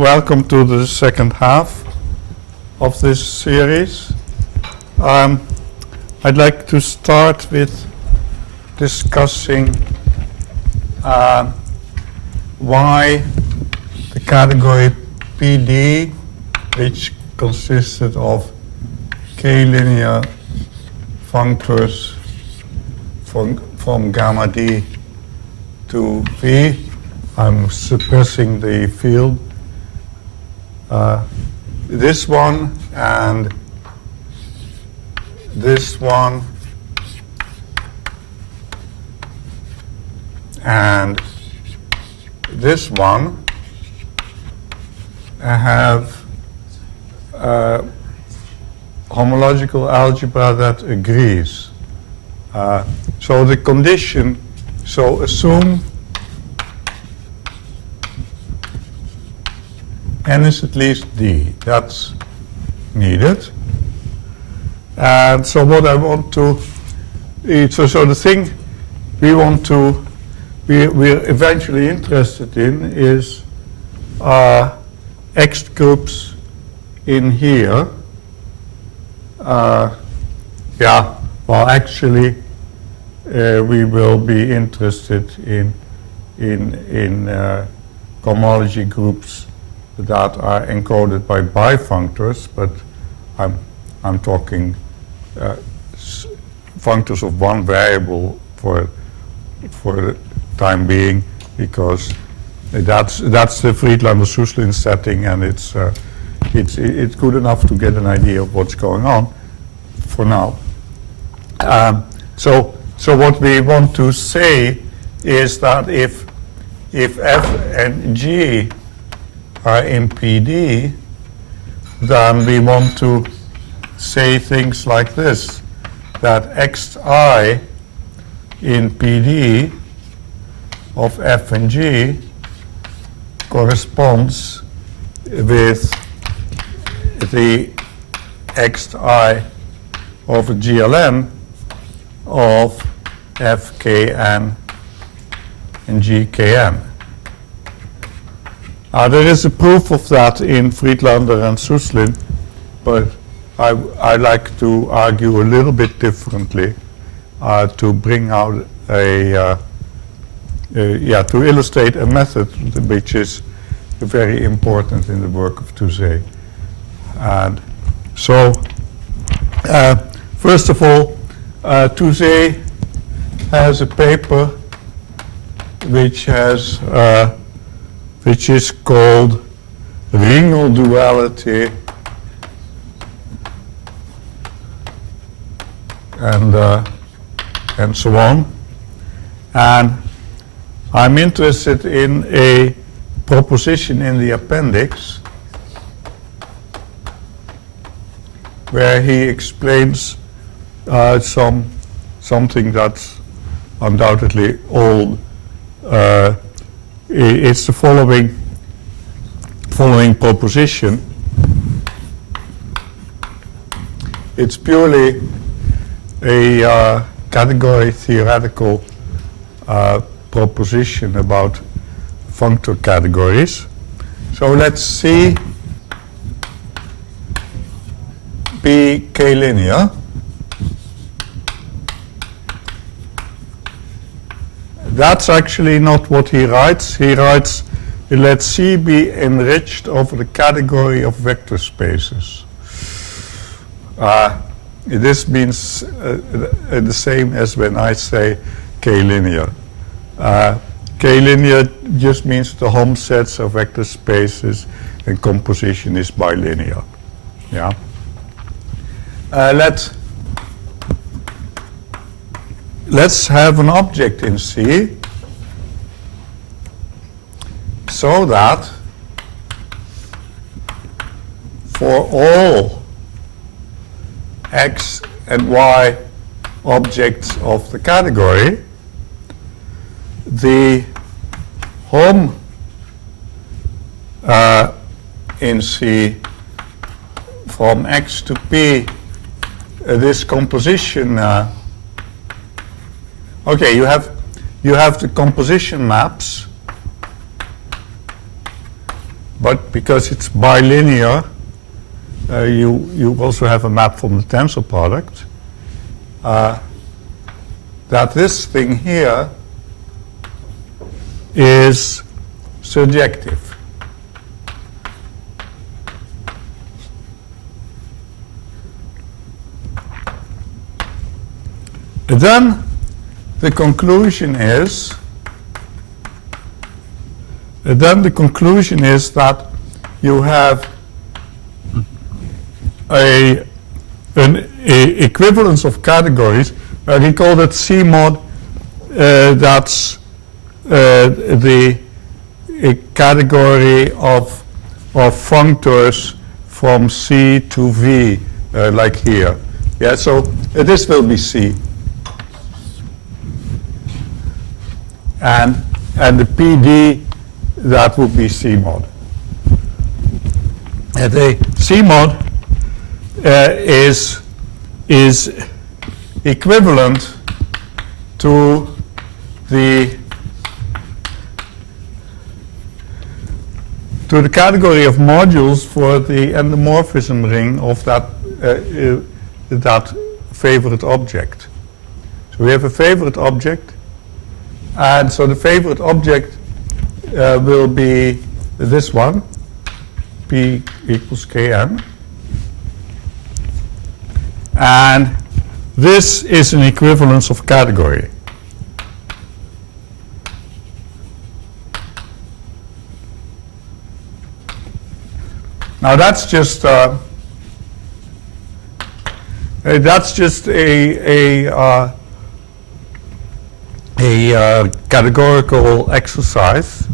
welcome to the second half of this series. I'd like to start with discussing why the category PD, which consisted of k-linear functors from gamma d to v. I'm suppressing the field. This one and this one and this one have homological algebra that agrees. So the condition, so assume n is at least d. That's needed. And so what I want to, so the thing we want to, we're eventually interested in is X groups in here. Yeah, well actually we will be interested in cohomology groups that are encoded by bifunctors, but I'm talking functors of one variable for the time being, because that's the Friedlander-Suslin setting, and it's good enough to get an idea of what's going on for now. So what we want to say is that if f and g are in PD, then we want to say things like this, that xi in PD of f and g corresponds with the xi over GLN of fkn and gkn. There is a proof of that in Friedlander and Suslin, but I like to argue a little bit differently to bring out to illustrate a method which is very important in the work of Touset. And so, first of all, Touset has a paper which is called Ringle duality and so on. And I'm interested in a proposition in the appendix where he explains something that's undoubtedly old. It's the following proposition. It's purely a category theoretical proposition about functor categories. So let's see be k-linear. That's actually not what he writes. He writes, let C be enriched over the category of vector spaces. This means the same as when I say k-linear. K-linear just means the Hom sets are vector spaces and composition is bilinear. Yeah. Let's have an object in C so that for all x and y objects of the category, the Hom in C from x to p, this composition. Okay, you have the composition maps but because it's bilinear, you also have a map from the tensor product, that this thing here is surjective. Then the conclusion is that you have an equivalence of categories. We call that C mod. That's the category of functors from C to V, like here. Yeah, so this will be C. And the PD, that would be C mod. The C mod is equivalent to the category of modules for the endomorphism ring of that favorite object. So we have a favorite object, and so the favorite object will be this one, P equals Kn. And this is an equivalence of category. Now that's just a categorical exercise.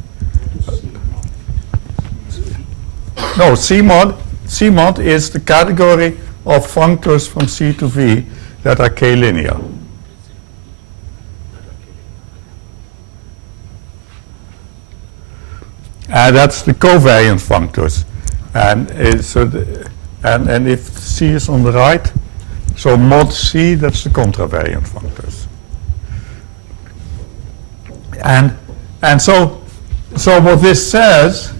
No, C mod is the category of functors from C to V that are K-linear. And that's the covariant functors. And and if C is on the right, so mod C, that's the contravariant functors. And so what this says,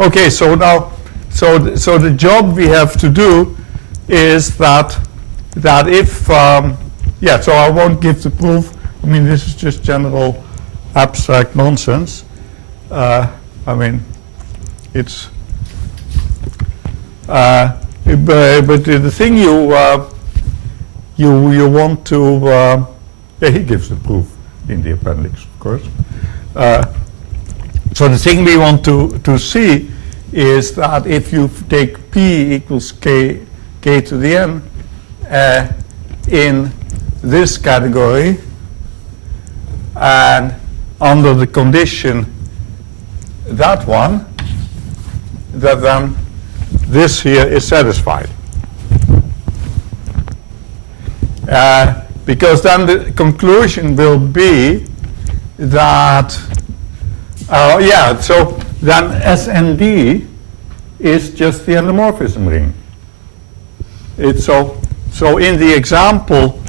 okay, so now so the job we have to do is that if yeah, so I won't give the proof. I mean, this is just general abstract nonsense. I mean, it's but the thing you want to yeah, he gives the proof in the appendix, of course. So the thing we want to see is that if you take P equals k to the n in this category, and under the condition that one, that then this here is satisfied. Because then the conclusion will be that yeah, so then SND is just the endomorphism ring. It's so in the example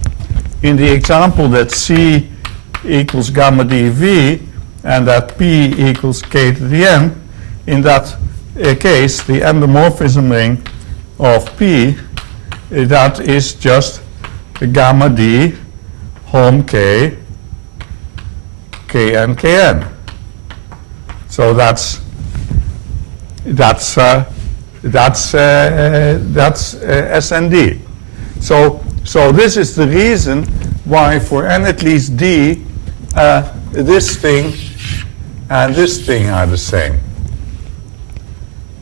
that C equals gamma dV and that P equals k to the n, in that case the endomorphism ring of P, that is just gamma d hom k kn kn. So that's SND. So this is the reason why for n at least d, this thing and this thing are the same.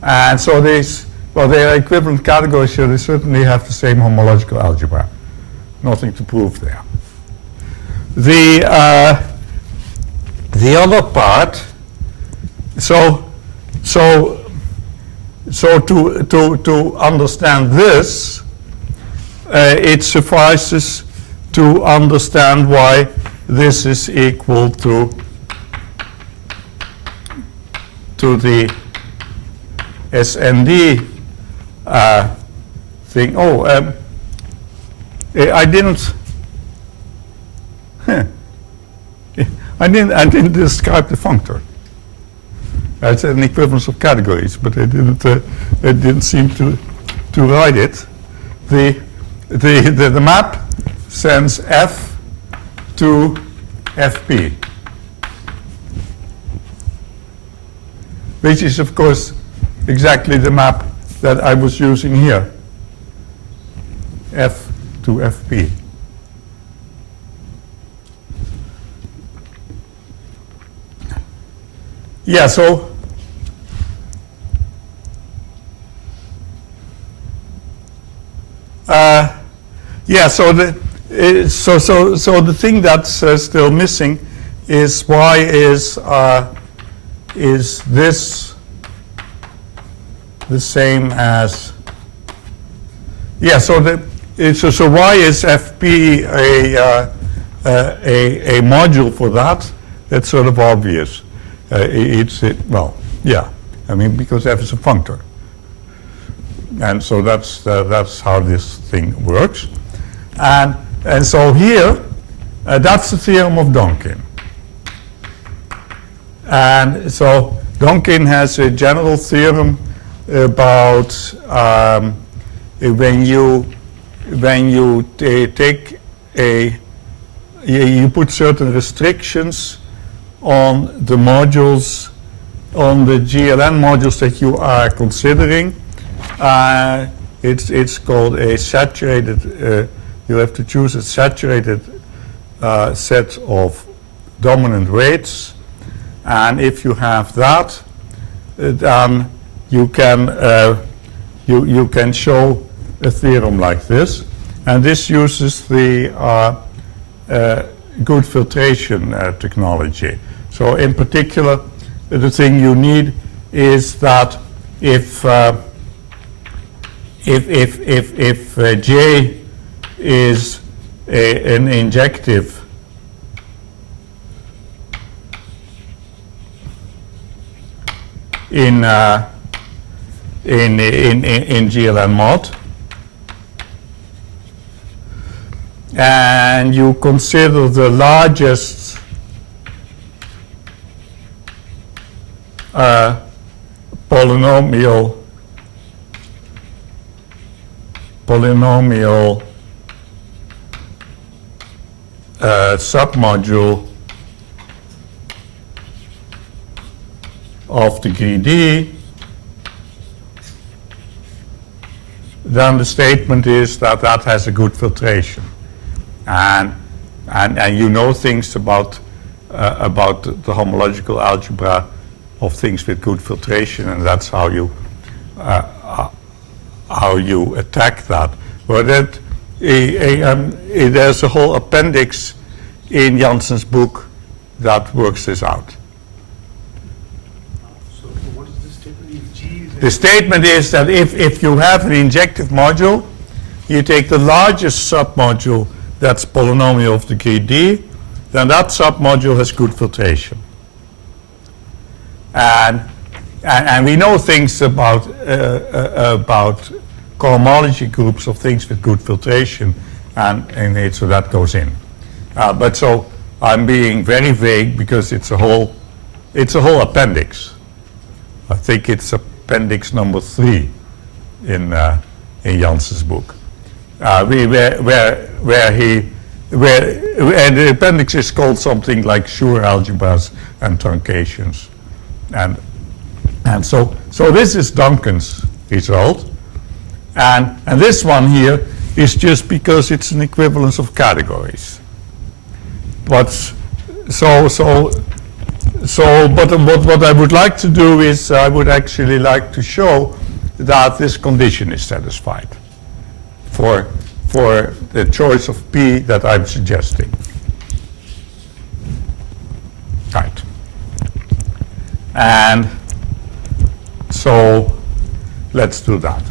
And so these, well, they are equivalent categories, so they certainly have the same homological algebra. Nothing to prove there. The other part, so to understand this, it suffices to understand why this is equal to the SND thing. Oh, I didn't describe the functor. It's an equivalence of categories, but I didn't seem to write it. The map sends F to FP, which is of course exactly the map that I was using here, F to FP. Yeah, so the thing that's still missing is why is this the same as, yeah, so why is FP a module for that? That's sort of obvious. Well, yeah, I mean, because F is a functor. And so that's how this thing works. And so here, that's the theorem of Donkin. And so Donkin has a general theorem about when you take you put certain restrictions on the modules, on the GLN modules that you are considering. It's called a saturated, you have to choose a saturated set of dominant weights. And if you have that, then you can show a theorem like this. And this uses the good filtration technology. So in particular, the thing you need is that if J is an injective in GLN mod, and you consider the largest polynomial submodule of degree D, then the statement is that that has a good filtration. And you know things about the homological algebra of things with good filtration, and that's how you attack that. But there's a whole appendix in Janssen's book that works this out. So what is the statement? If G is The statement is that if you have an injective module, you take the largest submodule that's polynomial of degree D, then that submodule has good filtration. And we know things about cohomology groups of things with good filtration, and so that goes in. But so I'm being very vague because it's a whole appendix. I think it's appendix number 3 in Janssen's book, and the appendix is called something like Schur algebras and truncations, and so this is Duncan's result, and this one here is just because it's an equivalence of categories. But what I would like to do is I would actually like to show that this condition is satisfied for the choice of P that I'm suggesting. Right. And so let's do that.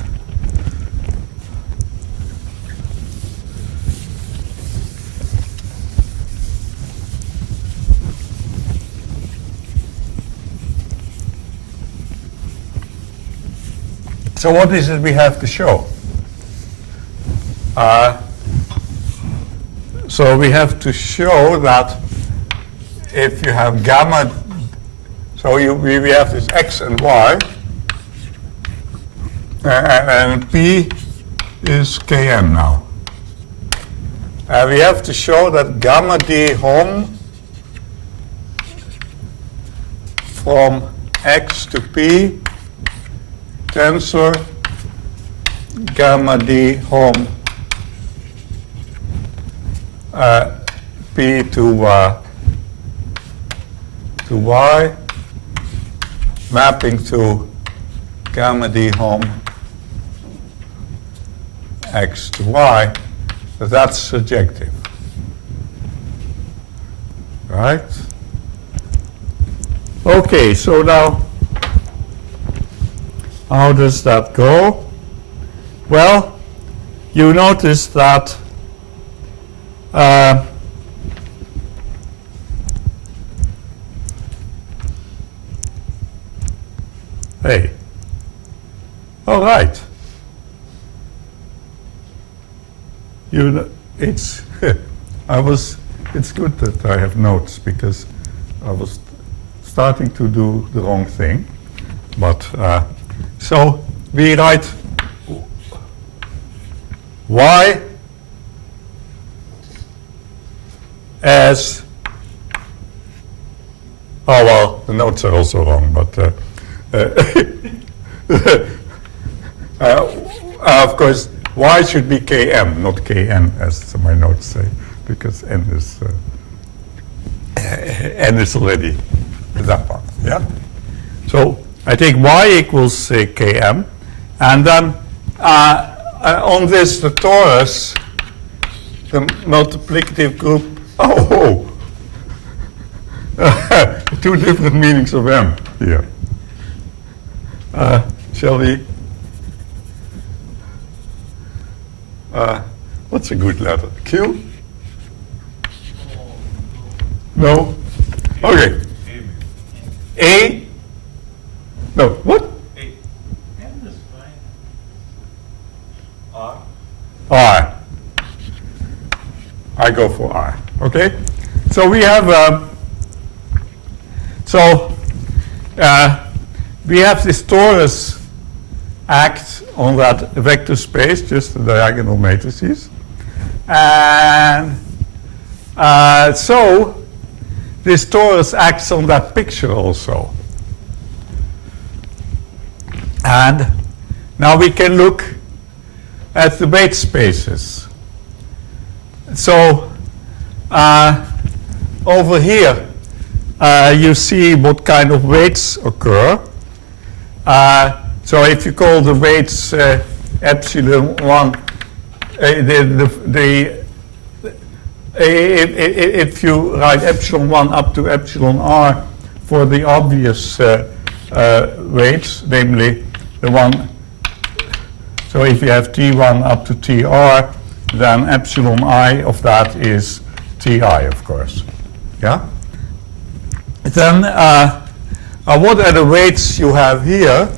So what is it we have to show? So we have to show that if you have gamma, So we have this x and y, and P is Km now. And we have to show that gamma d hom from x to P tensor gamma d hom P to y mapping to gamma d hom x to y, that's surjective, right? Okay, so now how does that go? Well, you notice that hey, all right. It's it's good that I have notes because I was starting to do the wrong thing. But so we write y as, oh well, the notes are also wrong, but of course y should be Km, not Kn, as my notes say, because n is already that one. Yeah. So I take y equals say Km, and then on this the torus, the multiplicative group. Oh, two different meanings of m here. Shall we? What's a good letter? Q? No? Okay. A? No, what? M is fine. R. R. I go for R. Okay? So we have we have this torus act on that vector space, just the diagonal matrices. And so this torus acts on that picture also. And now we can look at the weight spaces. So over here you see what kind of weights occur. So if you call the weights epsilon 1, if you write epsilon 1 up to epsilon r for the obvious weights, namely the one, so if you have T1 up to TR, then epsilon I of that is TI, of course. Yeah? Then what are the weights you have here?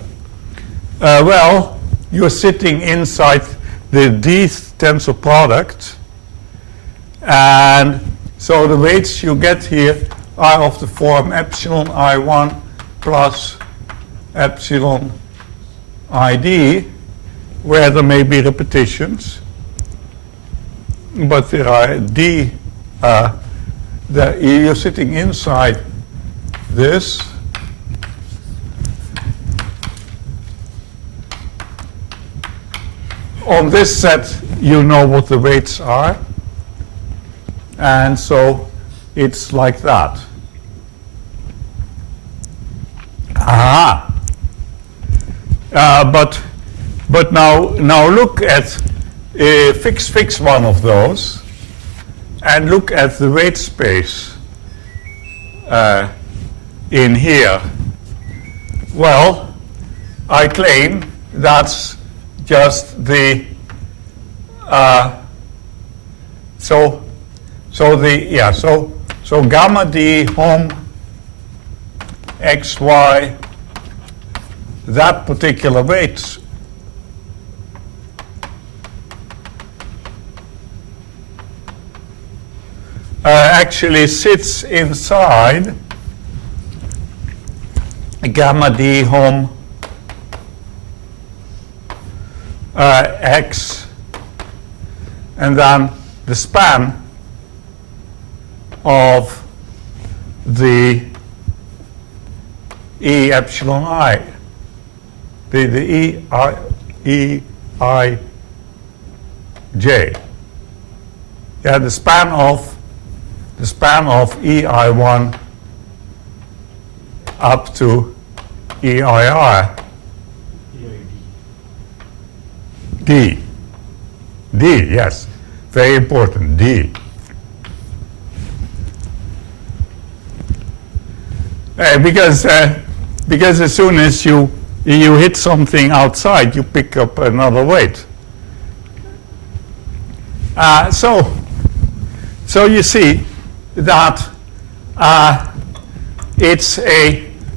Well, you're sitting inside the D tensor product, and so the weights you get here are of the form epsilon I1 plus epsilon ID, where there may be repetitions, but there are D, you're sitting inside this. On this set, you know what the weights are, and so it's like that. Aha! But now look at fix one of those, and look at the weight space in here. Well, I claim that's just the so gamma d hom xy, that particular weight actually sits inside gamma d hom x, and then the span of the E epsilon I, the E I j. Yeah, the span of EI1 up to EIR D. D, yes, very important, D. Because as soon as you hit something outside, you pick up another weight. So you see that it's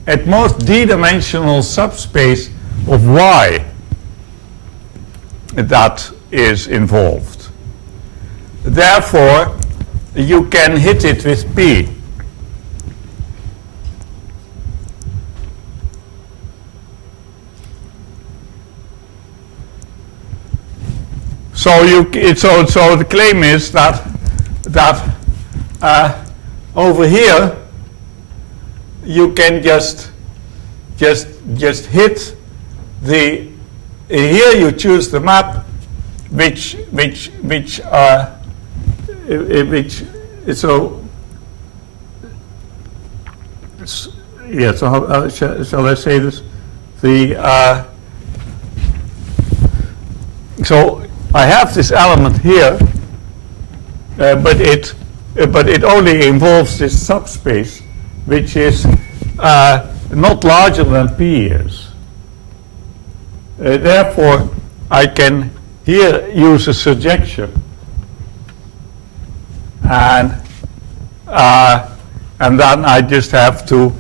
at most d-dimensional subspace of Y that is involved. Therefore, you can hit it with P. So the claim is that over here you can just hit the, here you choose the map which so yeah, so how shall I say this? So I have this element here, but it only involves this subspace, which is not larger than P is. Therefore, I can here use a surjection, and then I just have to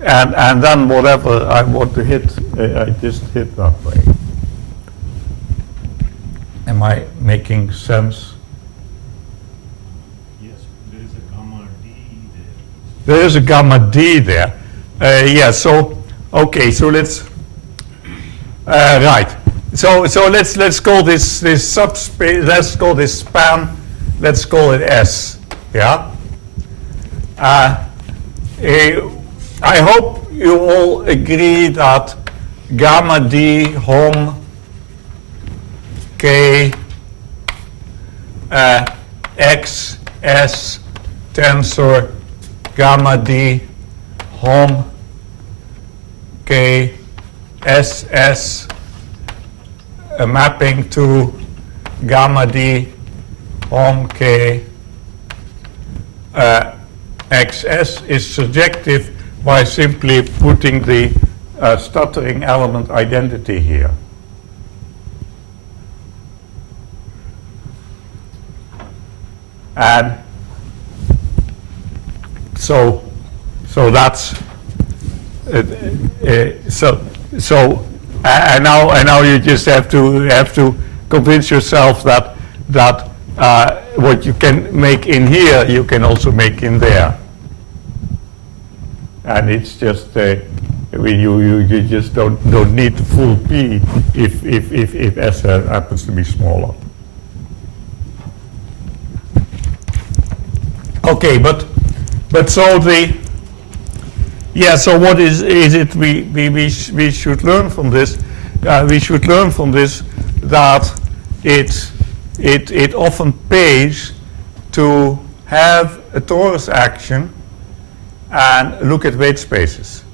and then whatever I want to hit, I just hit that way. Am I making sense? Yes, there is a gamma D there. There is a gamma D there. Yeah, so, okay, so let's, right. So let's call this subspace, let's call this span, let's call it S, yeah? I hope you all agree that gamma D hom K X S tensor gamma D hom K S S mapping to gamma D hom K XS is surjective by simply putting the stuttering element identity here. And so that's and now you just have to convince yourself that what you can make in here you can also make in there, and it's just you just don't need the full P if S happens to be smaller. Okay, but so so what is it we should learn from this? We should learn from this that it often pays to have a torus action and look at weight spaces.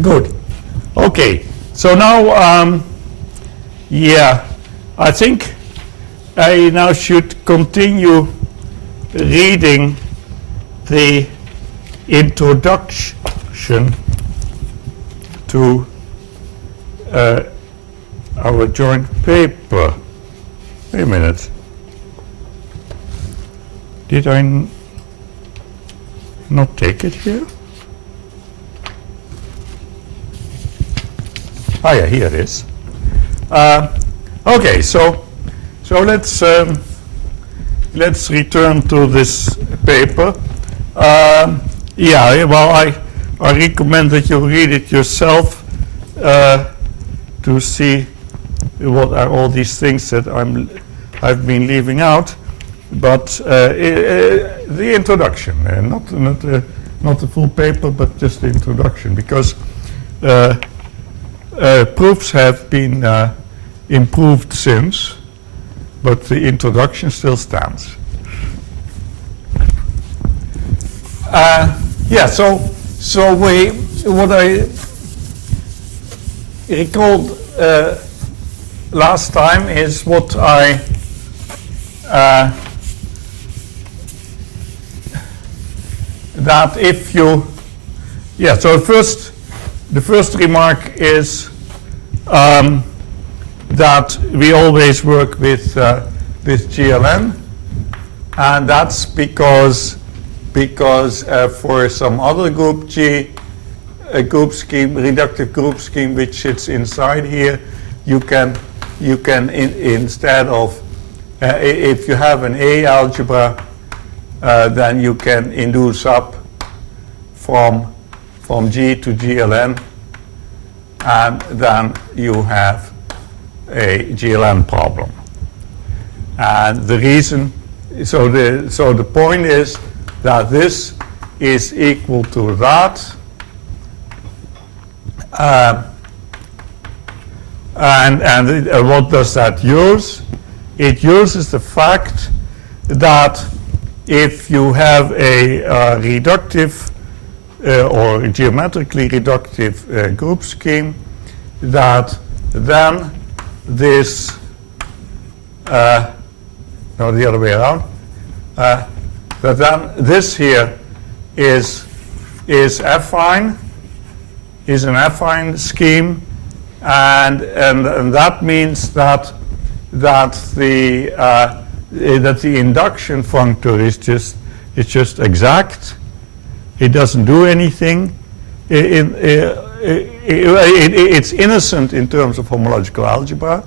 Good. Okay. So now, yeah, I think I now should continue reading the introduction to our joint paper. Wait a minute. Did I not take it here? Oh yeah, here it is. Okay, so let's let's return to this paper. Yeah, well, I recommend that you read it yourself to see what are all these things that I've been leaving out. But the introduction, not the full paper, but just the introduction, because proofs have been improved since, but the introduction still stands. Yeah, so what I recalled last time is what I that if you, yeah, so the first remark is that we always work with GLN, and that's because for some other group G, a group scheme, reductive group scheme which sits inside here, you can instead of if you have an A algebra, then you can induce up from G to GLN, and then you have a GLN problem. And the reason, so the point is that this is equal to that, and what does that use? It uses the fact that if you have a reductive or geometrically reductive group scheme, that then this, no, the other way around, that then this here is affine, is an affine scheme, and that means that the induction functor is just exact. It doesn't do anything. It's innocent in terms of homological algebra.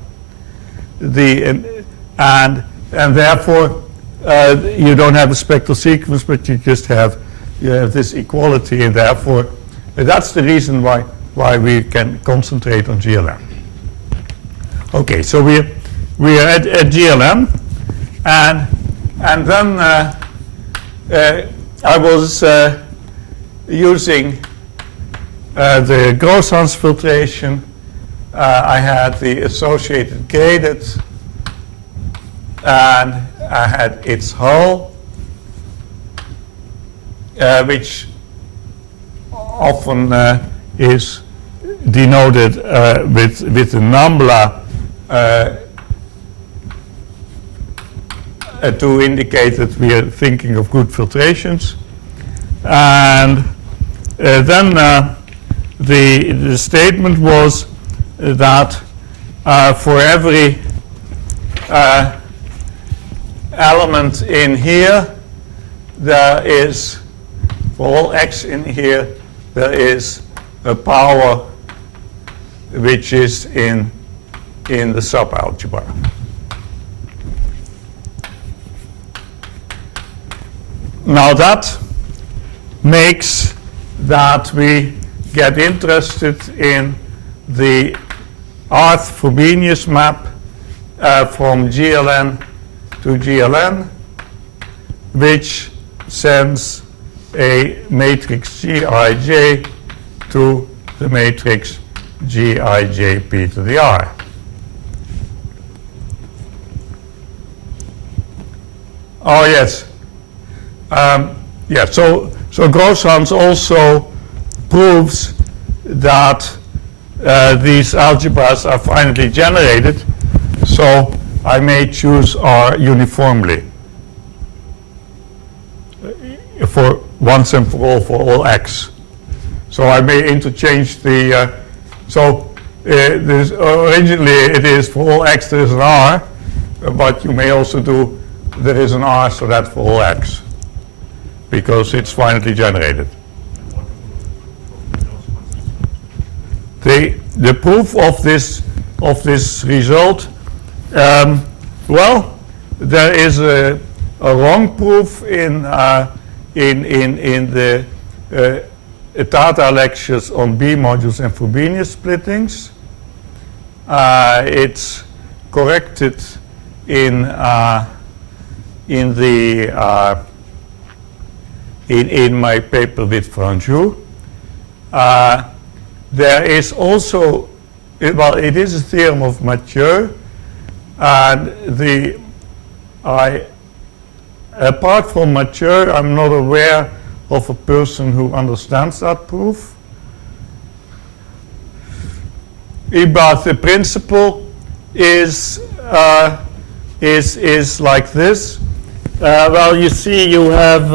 And therefore you don't have a spectral sequence, but you have this equality, and therefore that's the reason why we can concentrate on GLM. Okay, so we are at GLM, and then I was using the Gross-Hans filtration. I had the associated graded, and I had its hull, which often is denoted with the NAMBLA to indicate that we are thinking of good filtrations. And then the statement was that for every element in here, there is, for all x in here, there is a power which is in the subalgebra. Now that makes that we get interested in the Arth-Frobenius map from GLN to GLN, which sends a matrix Gij to the matrix Gij p to the r. Oh yes. Yeah, so Gross-Hans also proves that these algebras are finitely generated, so I may choose R uniformly for once and for all x. So I may interchange the, originally it is for all x there is an R, but you may also do there is an R, so that's for all x, because it's finitely generated. The proof of this result, well, there is a wrong proof in the Tata lectures on B modules and Frobenius splittings. It's corrected in my paper with Franjou. There is also, well, it is a theorem of Mathieu, and apart from Mathieu, I'm not aware of a person who understands that proof. But the principle is like this. Well, you see, you have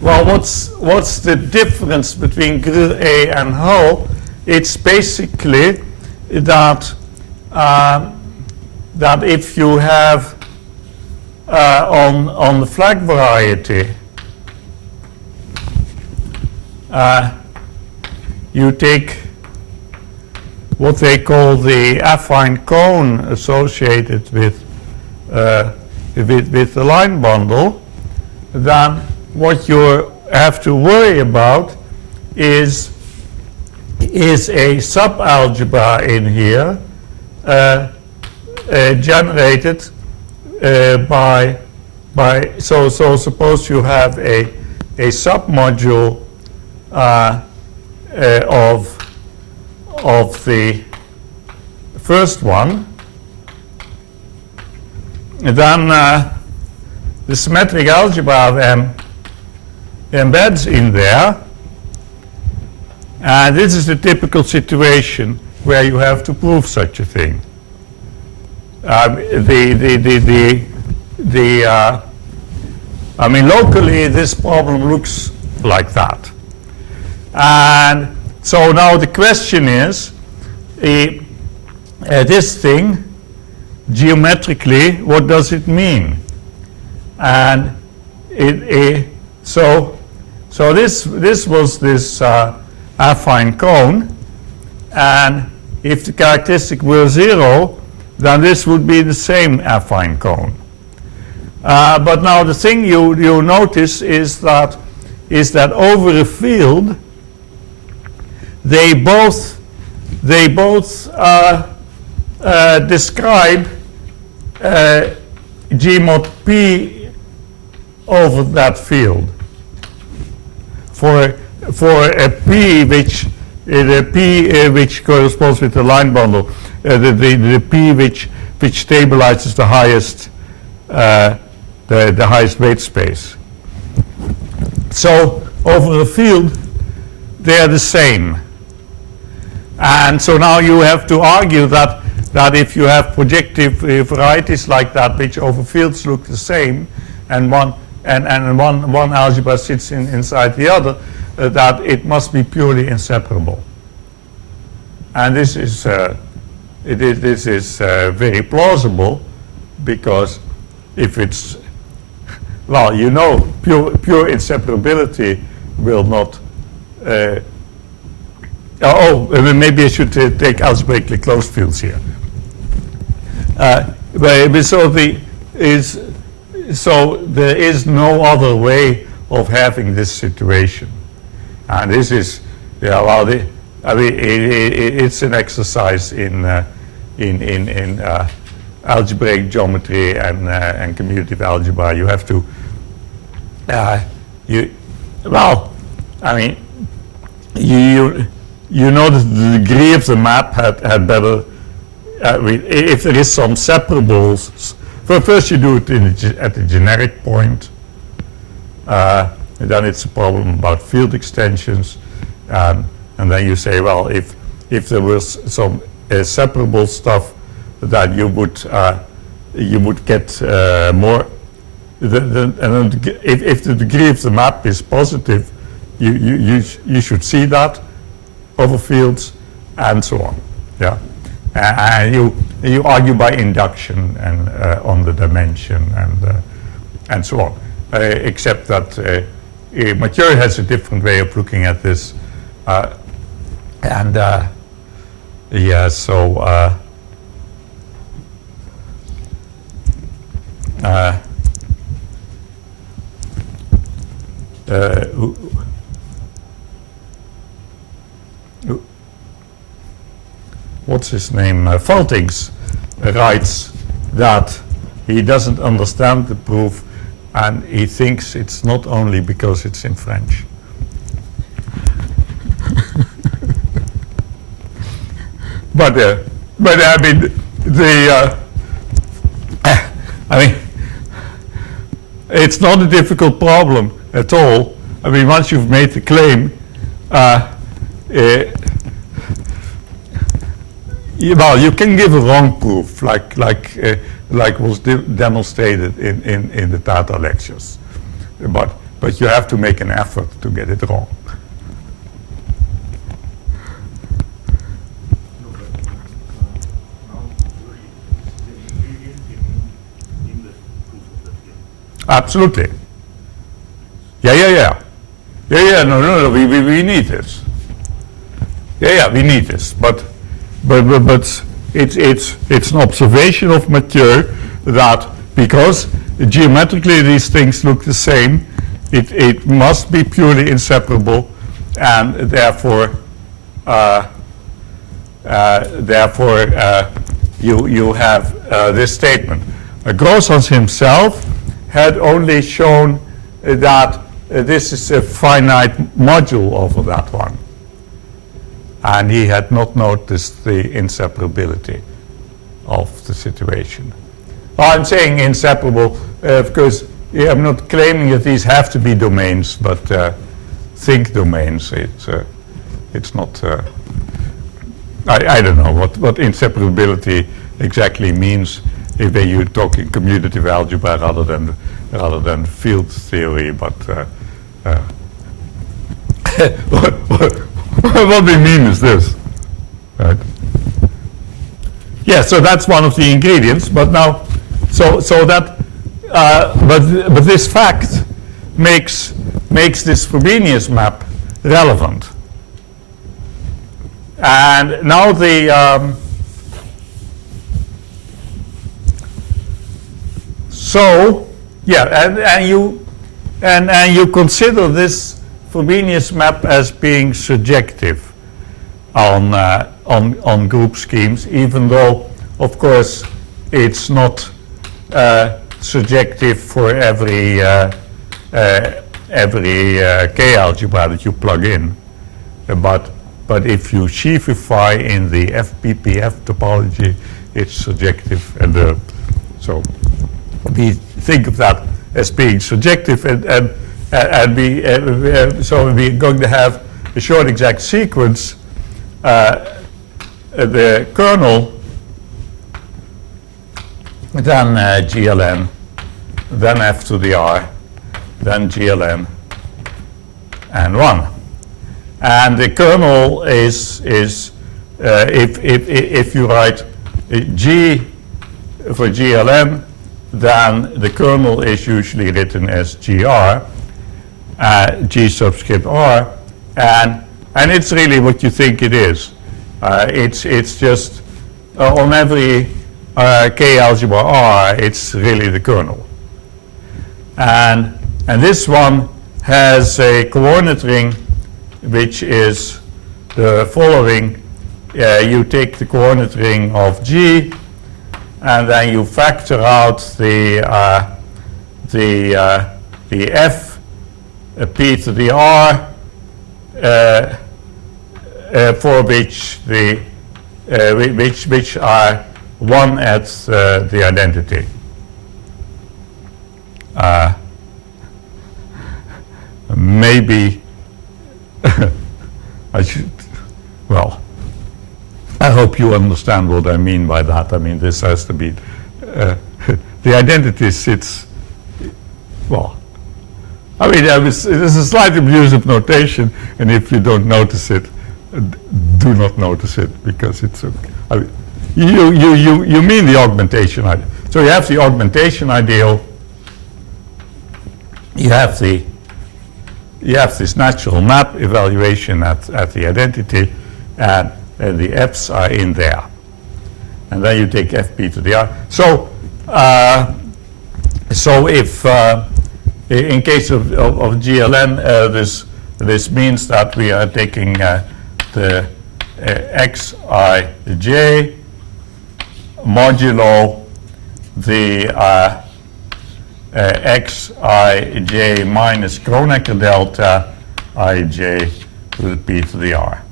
well, what's the difference between Grill A and Hull? It's basically that that if you have on the flag variety, you take what they call the affine cone associated with the line bundle, then what you have to worry about is a subalgebra in here generated by so suppose you have a submodule of the first one, then the symmetric algebra of M embeds in there, and this is the typical situation where you have to prove such a thing. I mean, locally this problem looks like that. And so now the question is, this thing, geometrically, what does it mean? And so this was this affine cone, and if the characteristic were 0, then this would be the same affine cone. But now the thing you notice is that over a field, they both describe G mod P over that field. For a P which which corresponds with the line bundle, the P which stabilizes the highest the highest weight space. So over a field, they are the same. And so now you have to argue that if you have projective varieties like that, which over fields look the same, and one algebra sits inside the other, that it must be purely inseparable. And this is very plausible, because if it's, well, you know, pure inseparability will not. Maybe I should take algebraically closed fields here. So there is no other way of having this situation, and this is, yeah, well, it's an exercise in algebraic geometry and commutative algebra. You have to, you know that the degree of the map had better, if there is some separables, first you do it at the generic point, and then it's a problem about field extensions, and then you say, well, if there was some separable stuff, that you would get more. If the degree of the map is positive, you should see that over fields, and so on. Yeah, and you argue by induction and on the dimension and so on. Except that Mathieu has a different way of looking at this, yeah. So uh, what's his name? Voltings writes that he doesn't understand the proof, and he thinks it's not only because it's in French. But I mean, it's not a difficult problem at all. I mean, once you've made the claim, well, you can give a wrong proof, like was demonstrated in the Tata lectures, but you have to make an effort to get it wrong. No, but now the ingredient in the proof of the theorem. Absolutely. Yeah. No, we need this. Yeah, we need this, but it's an observation of Mathieu that because geometrically these things look the same, it must be purely inseparable, and therefore you have this statement. Grossans himself had only shown that this is a finite module over that one. And he had not noticed the inseparability of the situation. I'm saying inseparable because I'm not claiming that these have to be domains, but think domains. It's not. I don't know what inseparability exactly means if you're talking commutative algebra rather than field theory, but. What we mean is this, right? Yeah, so that's one of the ingredients. But now, but this fact makes this Frobenius map relevant. And now and you consider this Frobenius map as being surjective on group schemes, even though, of course, it's not surjective for every K algebra that you plug in. But if you sheafify in the FPPF topology, it's surjective, and so we think of that as being surjective, so we're going to have a short exact sequence. The kernel, then GLN, then F to the R, then GLN, and 1. And the kernel is if you write G for GLN, then the kernel is usually written as GR, G subscript R, and it's really what you think it is. It's just on every K algebra R, it's really the kernel. And this one has a coordinate ring which is the following. You take the coordinate ring of G, and then you factor out the F P to the R for which which are 1 at the identity. Maybe I should, well, I hope you understand what I mean by that. I mean, this has to be, the identity sits, well, I mean, this is a slight abuse of notation, and if you don't notice it, do not notice it, because it's, I mean, you mean the augmentation ideal. So you have the augmentation ideal, you have this natural map evaluation at the identity, and the F's are in there. And then you take FP to the R. So So if in case of GLN, this means that we are taking the xij modulo the xij minus Kronecker delta ij to the p to the r.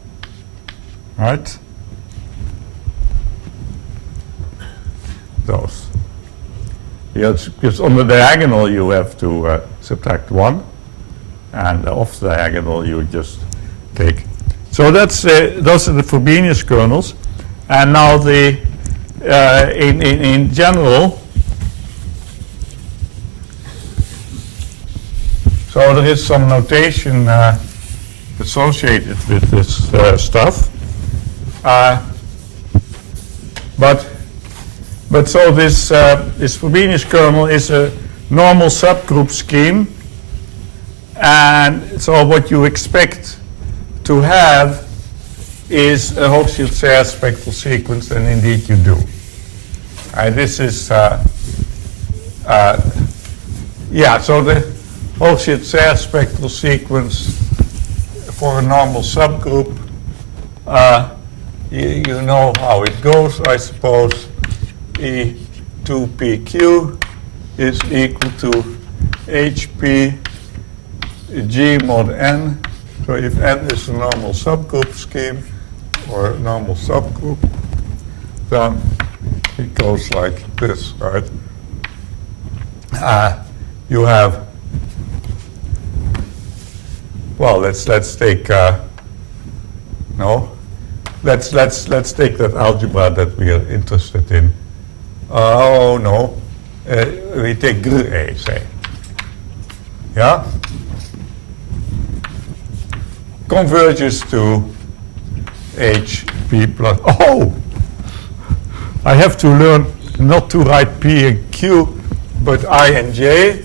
Right? Those. Yes, because on the diagonal you have to subtract 1, and off the diagonal you just take. So that's those are the Frobenius kernels, and now the in general. So there is some notation associated with this stuff, but so this Frobenius kernel is a normal subgroup scheme, and so what you expect to have is a Hochschild-Serre spectral sequence, and indeed you do. This is yeah. So the Hochschild-Serre spectral sequence for a normal subgroup. You know how it goes, I suppose. E2pq is equal to hp g mod n. So if n is a normal subgroup scheme or a normal subgroup, then it goes like this, right? You have, well, let's take let's take that algebra that we are interested in. Oh no, we take GRE, say. Yeah? Converges to HP plus, oh! I have to learn not to write P and Q, but I and J,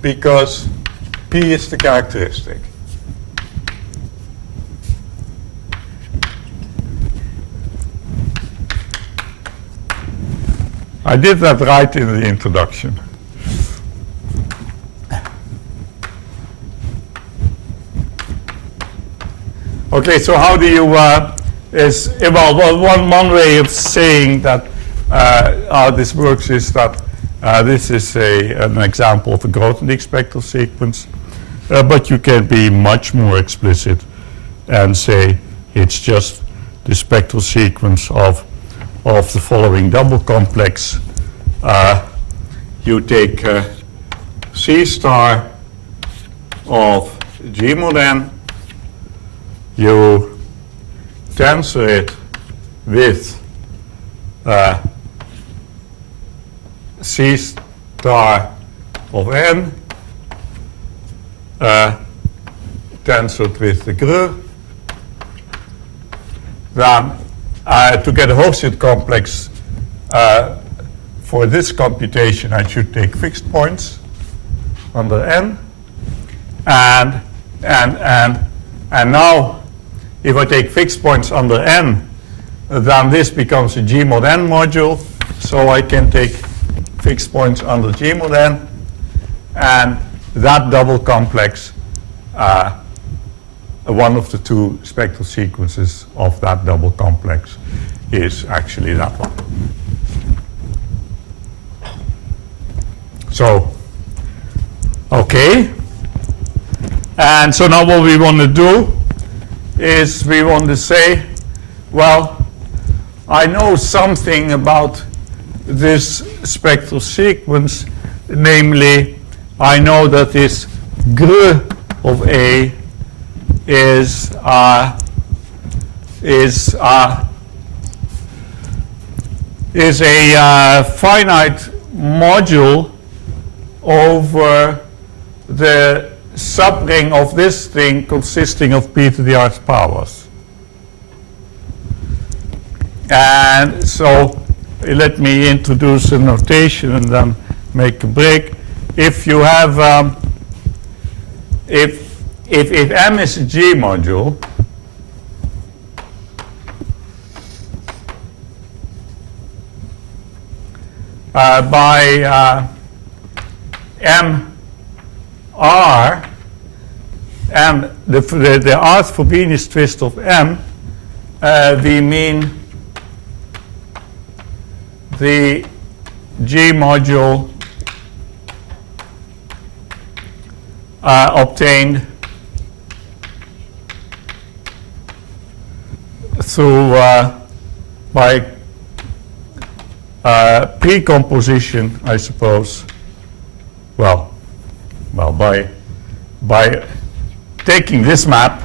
because P is the characteristic. I did that right in the introduction. Okay, so how do you, one way of saying that how this works is that this is an example of a Grothendieck spectral sequence, but you can be much more explicit and say it's just the spectral sequence of the following double complex. You take C star of G mod n, you tensor it with C star of n, tensored with the GRE. Then to get a Hochschild complex for this computation, I should take fixed points under n, and now if I take fixed points under n, then this becomes a G mod n module, so I can take fixed points under G mod n, and that double complex, one of the two spectral sequences of that double complex is actually that one. So, okay. And so now what we want to do is we want to say, well, I know something about this spectral sequence, namely, I know that this GRE of A is a finite module over the subring of this thing consisting of p to the r powers. And so let me introduce a notation and then make a break. If you have, if M is a G module, M R, and the rth Frobenius twist of M, we mean the G module obtained through by precomposition, I suppose. Well, by taking this map,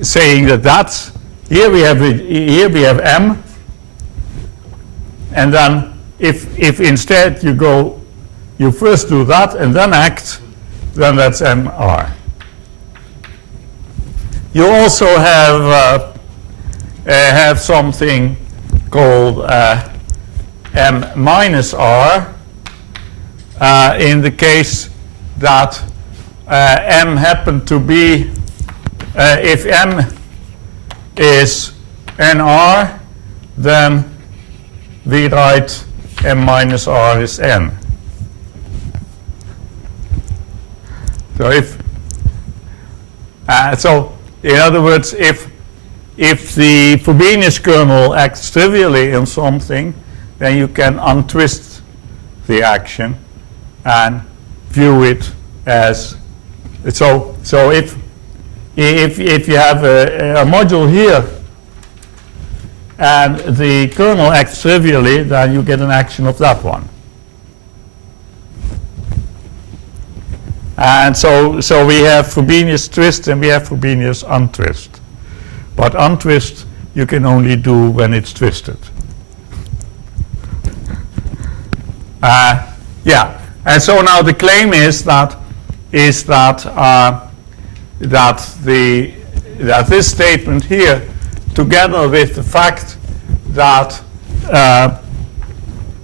saying that that's here we have M, and then if instead you first do that and then act, then that's MR. You also have something called M minus R in the case that M happened to be, if M is NR, then we write M minus R is N. So so in other words, if the Frobenius kernel acts trivially in something, then you can untwist the action and view it as so if you have a module here and the kernel acts trivially, then you get an action of that one. And so we have Frobenius twist and we have Frobenius untwist. But untwist you can only do when it's twisted. Yeah, and so now the claim is that this statement here, together with the fact that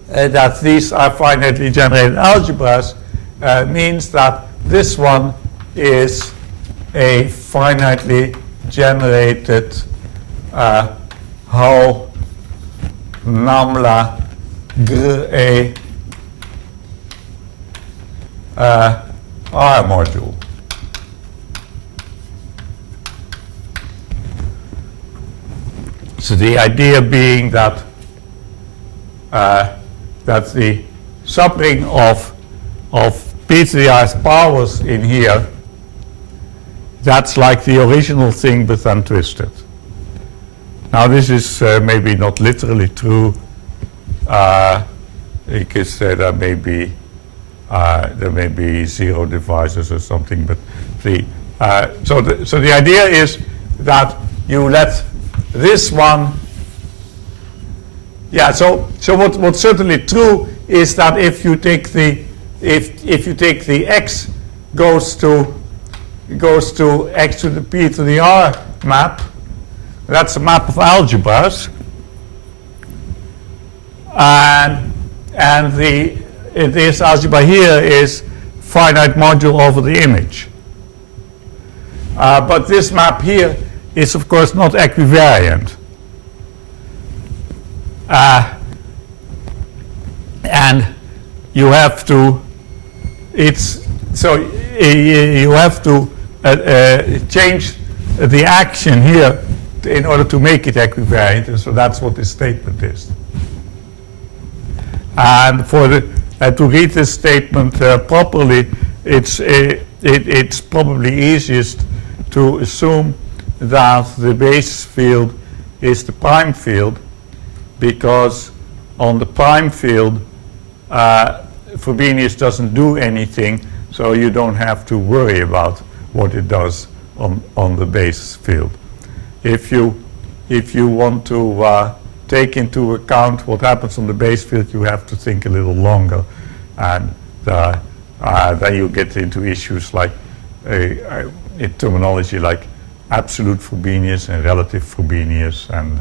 that these are finitely generated algebras, means that this one is a finitely generated whole NAMLA GRE R module. So the idea being that that the subring of p to the rth powers in here, that's like the original thing but untwisted. Now this is maybe not literally true, because there may be zero divisors or something, but so the idea is that you let this one, yeah. So what's certainly true is that if you take the x goes to x to the p to the r map, that's a map of algebras, and this algebra here is finite module over the image. But this map here is of course not equivariant. And you have to, you have to change the action here in order to make it equivariant, and so that's what this statement is. And for to read this statement properly, it's probably easiest to assume that the basis field is the prime field, because on the prime field Frobenius doesn't do anything, so you don't have to worry about what it does on the basis field. If you want to take into account what happens on the base field, you have to think a little longer, and then you get into issues like in terminology like absolute Frobenius and relative Frobenius, and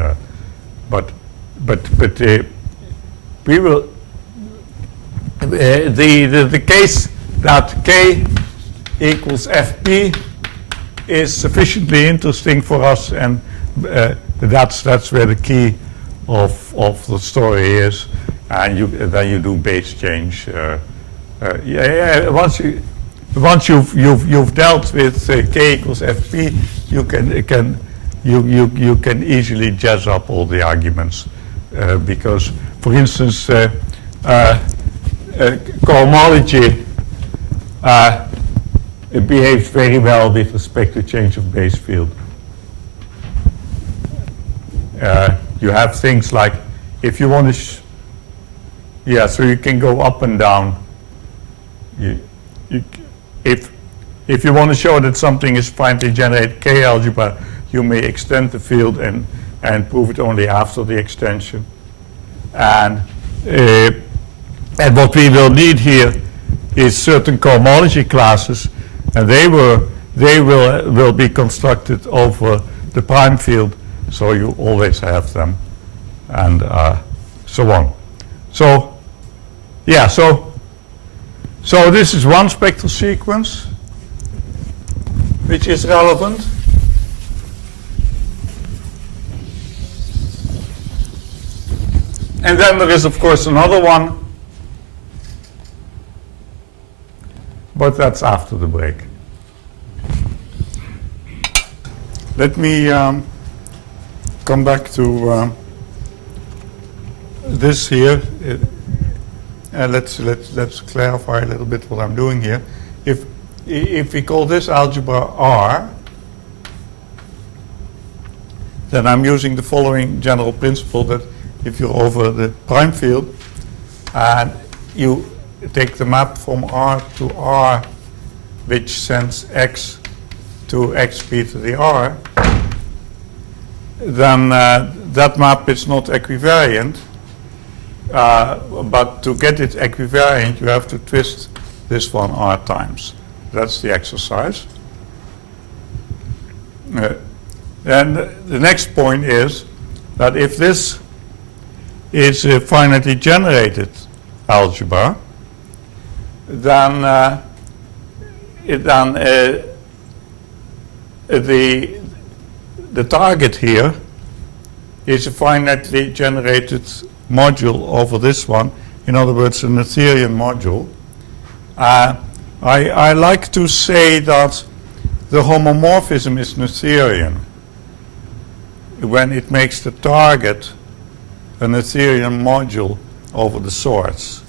but we will the case that K equals FP is sufficiently interesting for us, and that's where the key of the story is. and then you do base change. Once you've dealt with k equals fp, you can easily jazz up all the arguments because, for instance, cohomology it behaves very well with respect to change of base field. You have things like, if you want to, so you can go up and down. If you want to show that something is finitely generated K algebra, you may extend the field and prove it only after the extension. And what we will need here is certain cohomology classes, and they will be constructed over the prime field, so you always have them, and so on. So yeah, so this is one spectral sequence which is relevant. And then there is, of course, another one, but that's after the break. Let me come back to this here. Let's clarify a little bit what I'm doing here. If we call this algebra R, then I'm using the following general principle that if you're over the prime field and you take the map from R to R, which sends x to xp to the R, then that map is not equivariant. But to get it equivariant, you have to twist this one R times. That's the exercise. And the next point is that if this is a finitely generated algebra, then the target here is a finitely generated module over this one. In other words, a Noetherian module. I like to say that the homomorphism is Noetherian when it makes the target a Noetherian module over the source.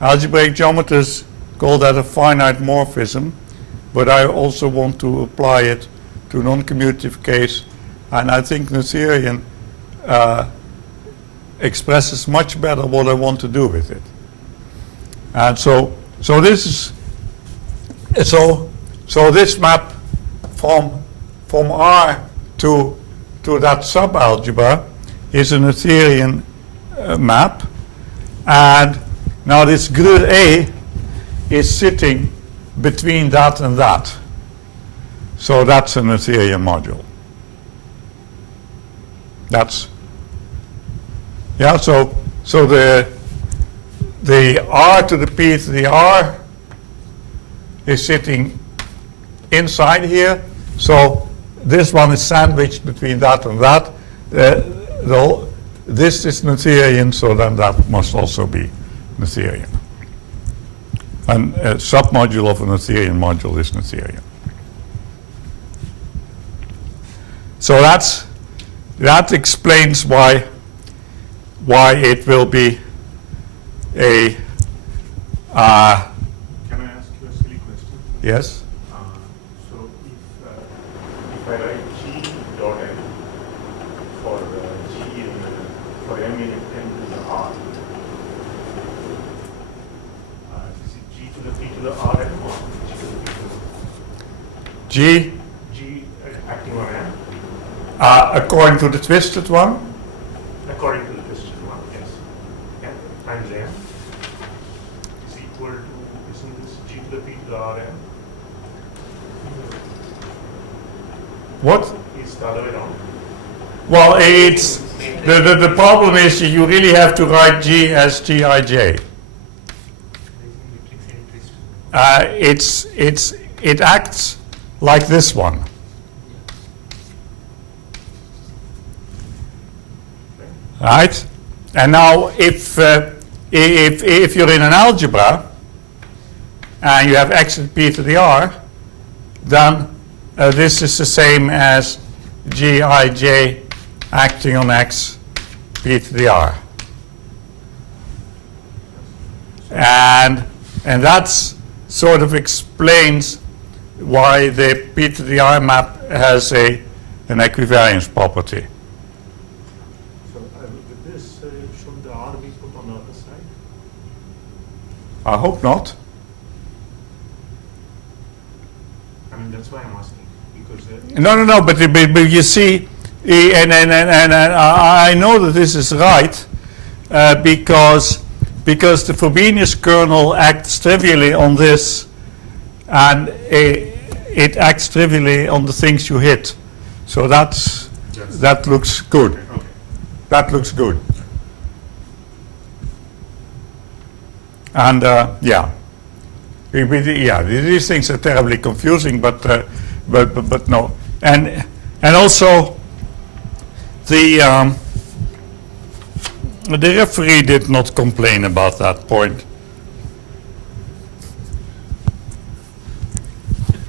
Algebraic geometers call that a finite morphism, but I also want to apply it to non-commutative case, and I think Noetherian expresses much better what I want to do with it. And so this is so this map from R to that subalgebra is a Noetherian map, and now this grid A is sitting between that and that. So that's a Noetherian module. That's so the R to the P to the R is sitting inside here. So this one is sandwiched between that and that. This is Noetherian, so then that must also be Noetherian. And a submodule of a Noetherian module is Noetherian. So that explains why it will be a. Can I ask you a silly question? Yes. So if I write G dot n for G for m in n to the R, is it G to the P to the R n or G to the P to the G acting on n? According to the twisted one. According to the twisted one, yes. N times n is equal to, isn't this G to the P to the R n? What? It's the other way around. Well, it's the problem is you really have to write G as Gij. It acts like this one. Right? And now, if you're in an algebra and you have x at p to the r, then this is the same as gij acting on x p to the r. And that's sort of explains why the p to the r map has an equivariance property. So with this, should the R be put on the other side? I hope not. I mean, that's why I'm asking, because No, but you see, and I know that this is right because the Frobenius kernel acts trivially on this, and it acts trivially on the things you hit. So that looks good. okay. That looks good. And yeah, these things are terribly confusing, but no. And also the referee did not complain about that point.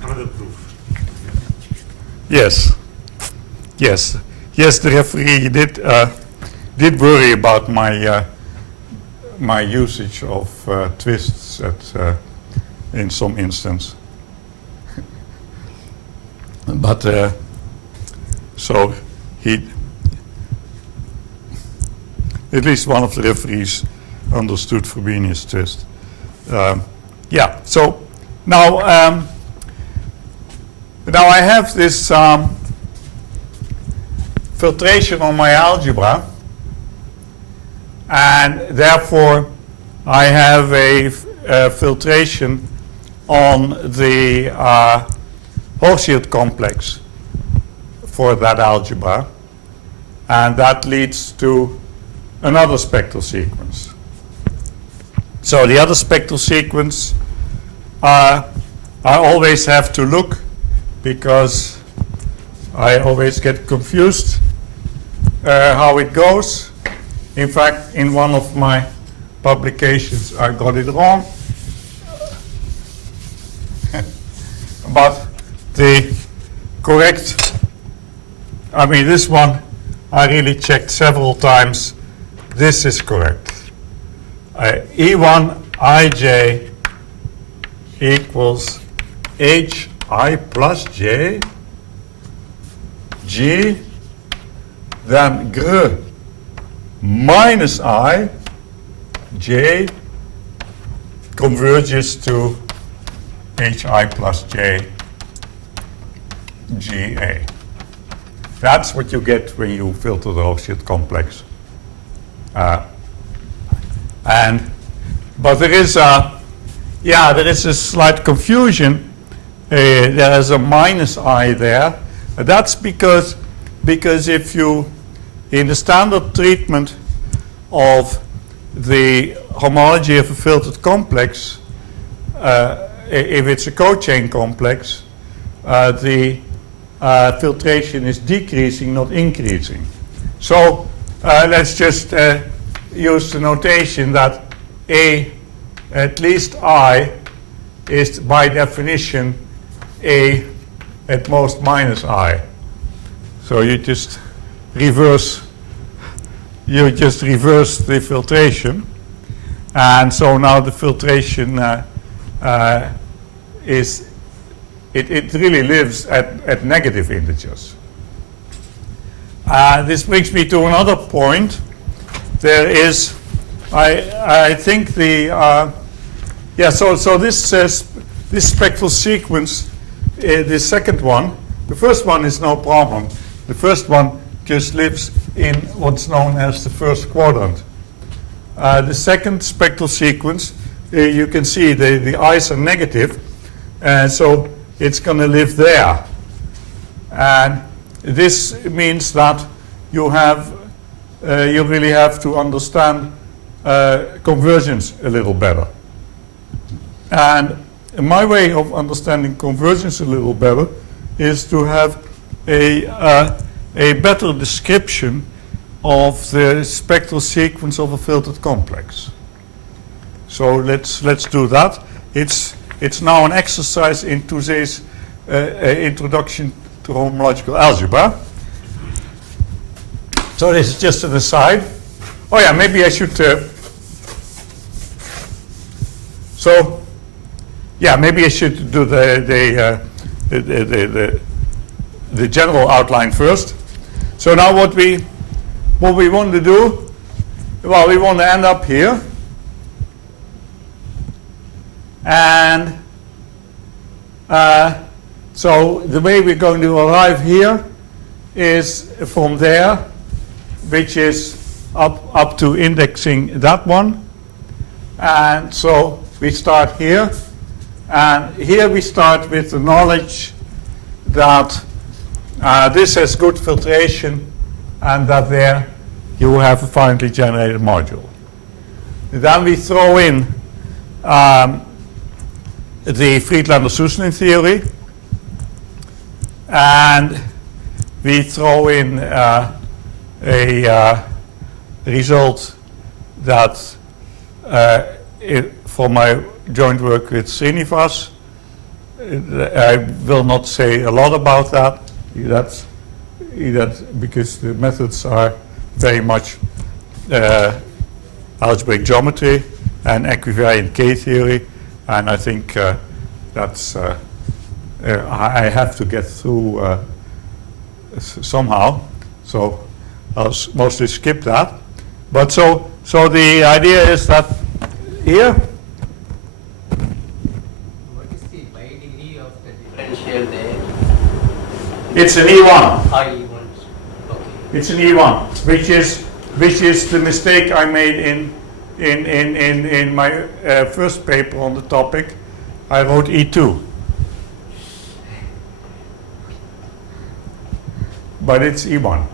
Another proof. Yes. The referee did worry about my my usage of twists in some instance. But so he, at least one of the referees, understood Frobenius twist. Yeah. So now I have this filtration on my algebra, and therefore I have a filtration on the Hochschild complex for that algebra, and that leads to another spectral sequence. So the other spectral sequence, I always have to look because I always get confused how it goes. In fact, in one of my publications, I got it wrong. But the correct, I mean, this one I really checked several times. This is correct. E1 ij equals hi plus j, g, then gr minus I, j converges to hi plus j, ga. That's what you get when you filter the Hochschild complex. But there is a slight confusion. There is a minus I there. That's because if you, in the standard treatment of the homology of a filtered complex, if it's a cochain complex, the filtration is decreasing, not increasing. So let's just use the notation that at least I is by definition A at most minus I. So you just reverse the filtration, and so now the filtration it really lives at negative integers. This brings me to another point. There is, I think the so this spectral sequence, the second one, the first one is no problem. The first one just lives in what's known as the first quadrant. The second spectral sequence, you can see the i's are negative, and so it's going to live there. And this means that you really have to understand convergence a little better. And my way of understanding convergence a little better is to have a better description of the spectral sequence of a filtered complex. So let's do that. It's now an exercise in today's introduction to homological algebra. So this is just an aside. Oh yeah, maybe I should. Maybe I should do the general outline first. So now what we want to do, well, we want to end up here, and so the way we're going to arrive here is from there, which is up to indexing that one. And so we start here, and here we start with the knowledge that this has good filtration and that there you have a finitely generated module. Then we throw in the Friedlander-Suslin theory, and we throw in a result that from my joint work with Srinivas. I will not say a lot about that. That's because the methods are very much algebraic geometry and equivariant K theory, and I think that's I have to get through somehow, so I'll mostly skip that. But so the idea is that here. What is the pi degree of the differential there? It's an E1. E1. Okay. It's an E1, which is the mistake I made in my first paper on the topic. I wrote E2, but it's E1.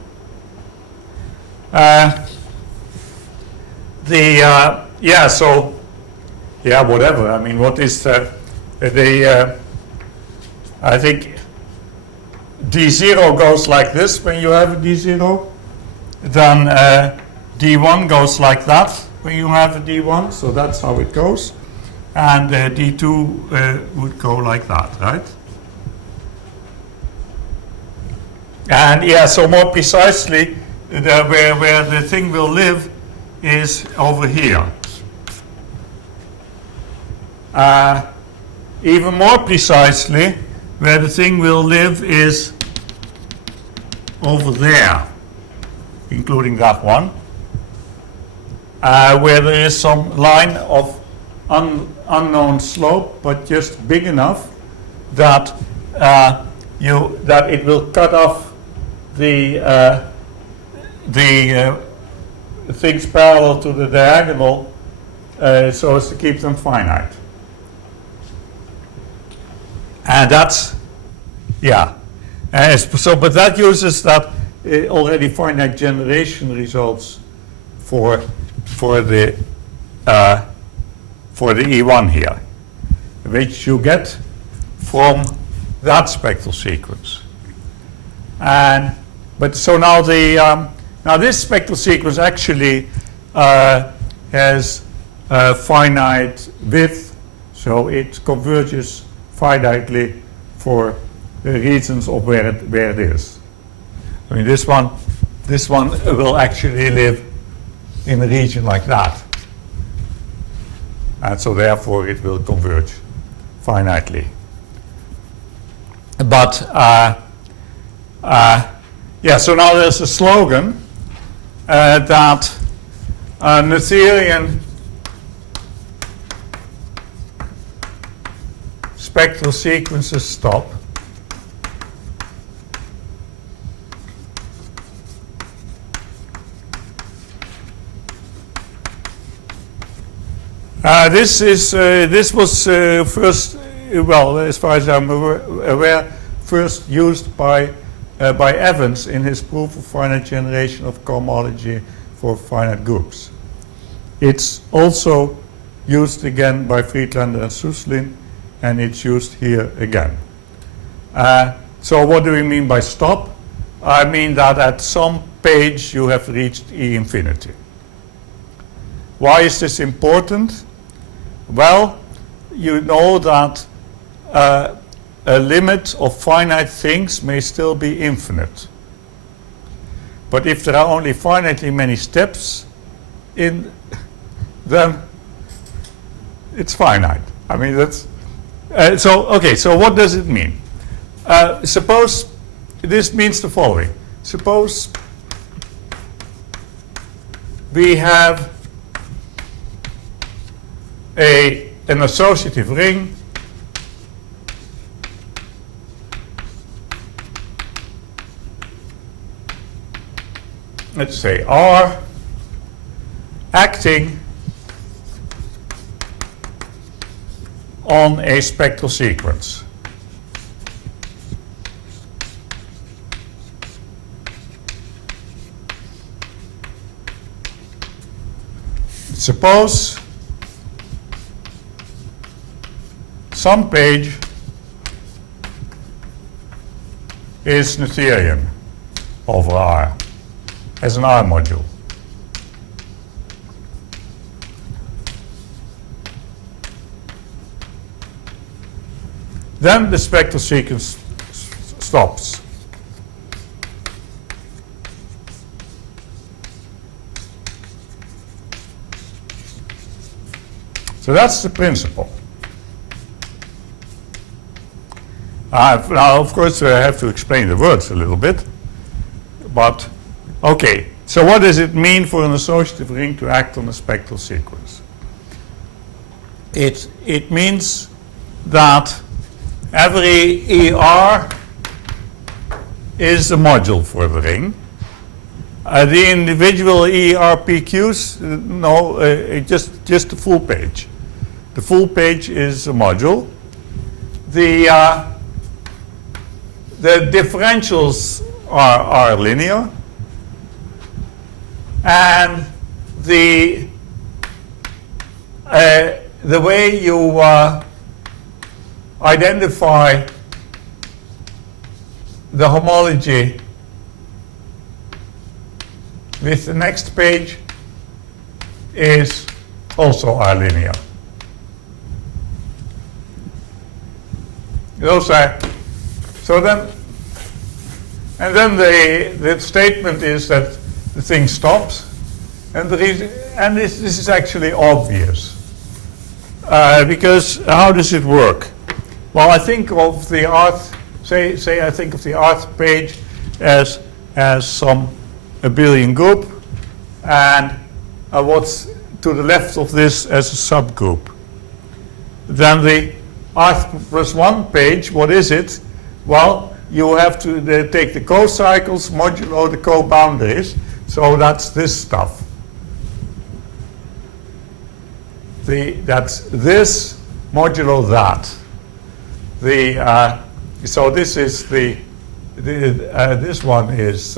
Whatever. I mean, what is I think D0 goes like this when you have a D0. Then D1 goes like that when you have a D1. So that's how it goes. And D2 would go like that, right? And so more precisely, where the thing will live is over here. Even more precisely, where the thing will live is over there, including that one, where there is some line of unknown slope, but just big enough that that it will cut off the things parallel to the diagonal, so as to keep them finite. And that's, but that uses that already finite generation results for the E1 here, which you get from that spectral sequence. But so now now this spectral sequence actually has finite width, so it converges finitely for the regions of where it is. I mean, this one will actually live in a region like that, and so therefore it will converge finitely. But so now there's a slogan that Noetherian spectral sequences stop. This was first, well, as far as I'm aware, first used by Evans in his proof of finite generation of cohomology for finite groups. It's also used again by Friedlander and Suslin, and it's used here again. So what do we mean by stop? I mean that at some page you have reached E infinity. Why is this important? Well, you know that a limit of finite things may still be infinite. But if there are only finitely many steps in, then it's finite. I mean, that's so what does it mean? Suppose this means the following. Suppose we have an associative ring let's say R acting on a spectral sequence. Suppose some page is Noetherian over R as an R module. Then the spectral sequence stops. So that's the principle. Now, of course, I have to explain the words a little bit. But, okay, so what does it mean for an associative ring to act on a spectral sequence? It means that every ER is a module for the ring. The individual ERPQs, no, just the full page. The full page is a module. The differentials are linear, and the way you identify the homology with the next page is also R linear. Those are, so then, and then the statement is that the thing stops, and the reason, and this is actually obvious, because how does it work? Well, I think of the Rth, say I think of the Rth page as some abelian group, and what's to the left of this as a subgroup. Then the Rth plus 1 page, what is it? Well, you have to take the co-cycles modulo the co-boundaries, so that's this stuff. That's this modulo that. So this is this one is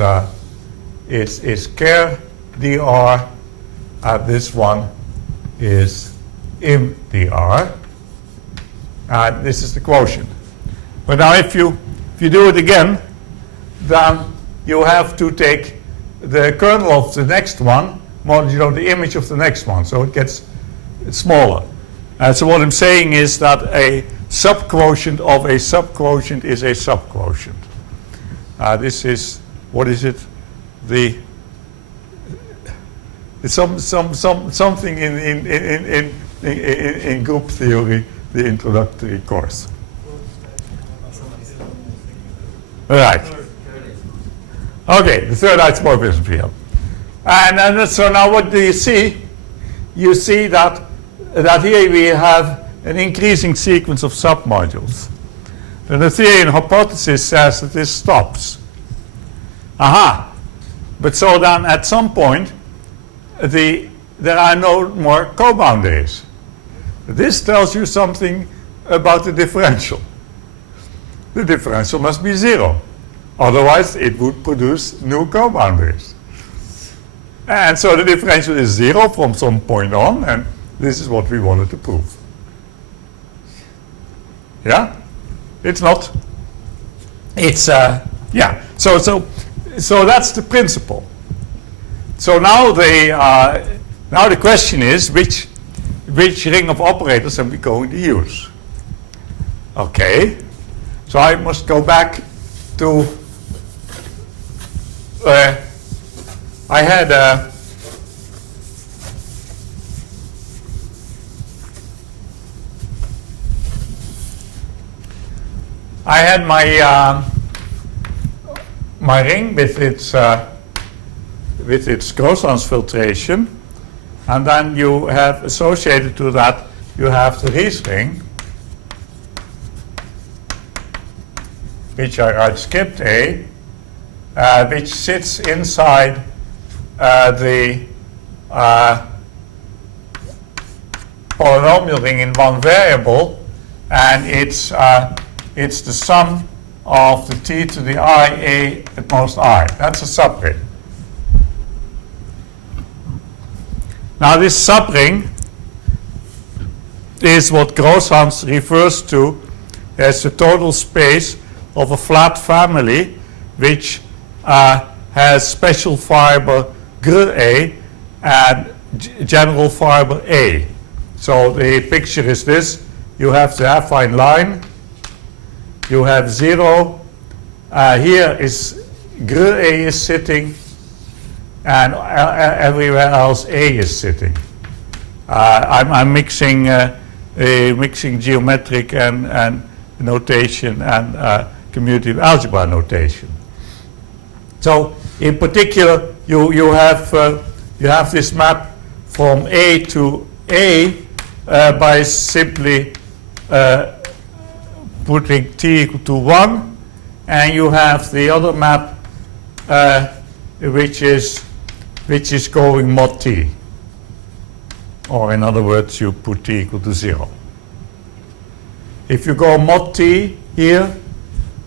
ker dr, this one is im dr, and this is the quotient. But now if you do it again, then you have to take the kernel of the next one modulo the image of the next one, so it gets smaller. So what I'm saying is that a subquotient of a subquotient is a subquotient. This is, what is it? It's something in group theory, the introductory course. Right. Okay, the third isomorphism field. And so now what do you see? You see that here we have an increasing sequence of submodules. The Noetherian hypothesis says that this stops. Aha! But so then at some point, there are no more co-boundaries. This tells you something about the differential. The differential must be 0. Otherwise, it would produce new co-boundaries. And so the differential is 0 from some point on, and this is what we wanted to prove. Yeah? It's not. It's, yeah. So that's the principle. So now the question is which ring of operators am I going to use? Okay, so I must go back to I had my ring with its Grosans filtration, and then you have associated to that you have the Ries ring, which I write skipped A, which sits inside the polynomial ring in one variable, and it's the sum of the t to the I a at most I. That's a subring. Now this subring is what Grosans refers to as the total space of a flat family which has special fiber gr A and general fiber A. So the picture is this: you have the affine line, you have 0, here is gr A is sitting, and everywhere else A is sitting. I'm mixing geometric and notation and commutative algebra notation. So in particular, you have this map from A to A by simply putting t equal to 1, and you have the other map which is going mod t, or in other words, you put t equal to 0. If you go mod t here,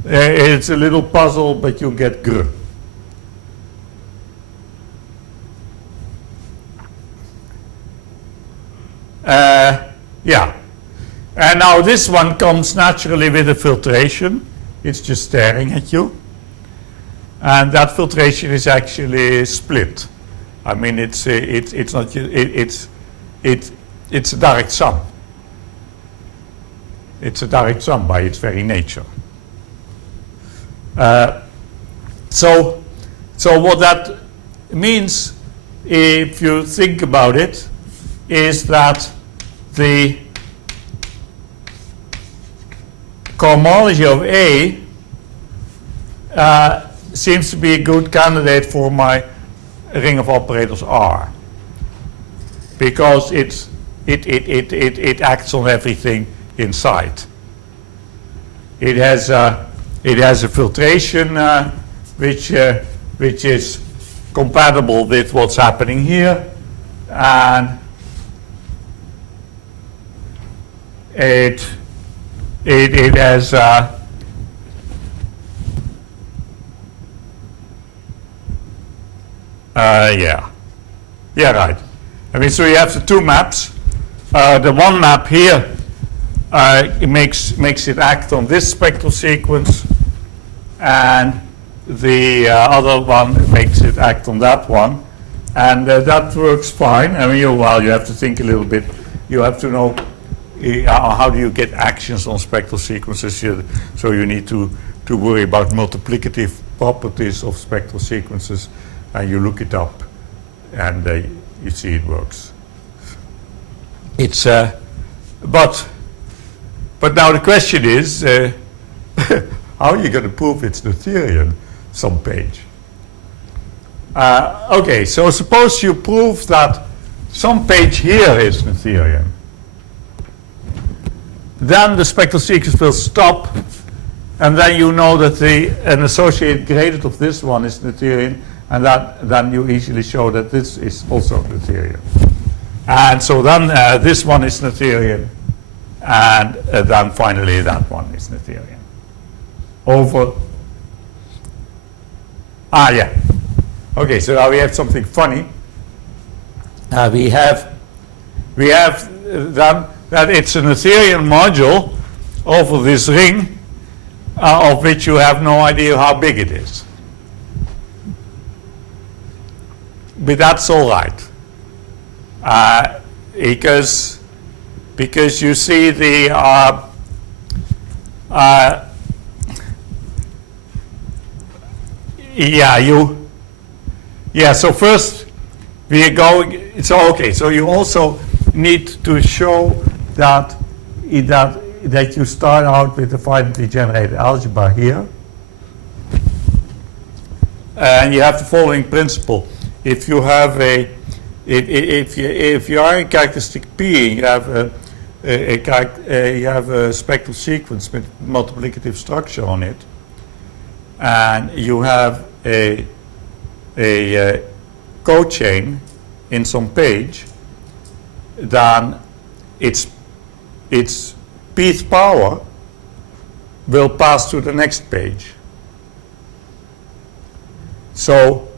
it's a little puzzle, but you get gr. Yeah, and now this one comes naturally with a filtration. It's just staring at you, and that filtration is actually split. I mean, it's not it's a direct sum. It's a direct sum by its very nature. So what that means, if you think about it, is that the cohomology of A seems to be a good candidate for my ring of operators R, because it acts on everything inside. It has a filtration which is compatible with what's happening here, and it has yeah, right. I mean, so you have the two maps. The one map here it makes it act on this spectral sequence, and the other one makes it act on that one, and that works fine. I mean, you have to think a little bit. You have to know how do you get actions on spectral sequences here. So you need to worry about multiplicative properties of spectral sequences, and you look it up, and you see it works. It's but now the question is, how are you going to prove it's Noetherian some page? Okay, so suppose you prove that some page here is Noetherian. Then the spectral sequence will stop, and then you know that an associated gradient of this one is Noetherian, and then you easily show that this is also Noetherian. And so then this one is Noetherian, and then finally that one is Noetherian. Over. Yeah. Okay, so now we have something funny. We have then that it's a Noetherian module over this ring of which you have no idea how big it is. but that's all right. Because you see the so first we are going, so okay, so you also need to show that you start out with a finitely generated algebra here. And you have the following principle. If you have if you are in characteristic P, you have a spectral sequence with multiplicative structure on it, and you have a cochain in some page, then its pth power will pass to the next page. So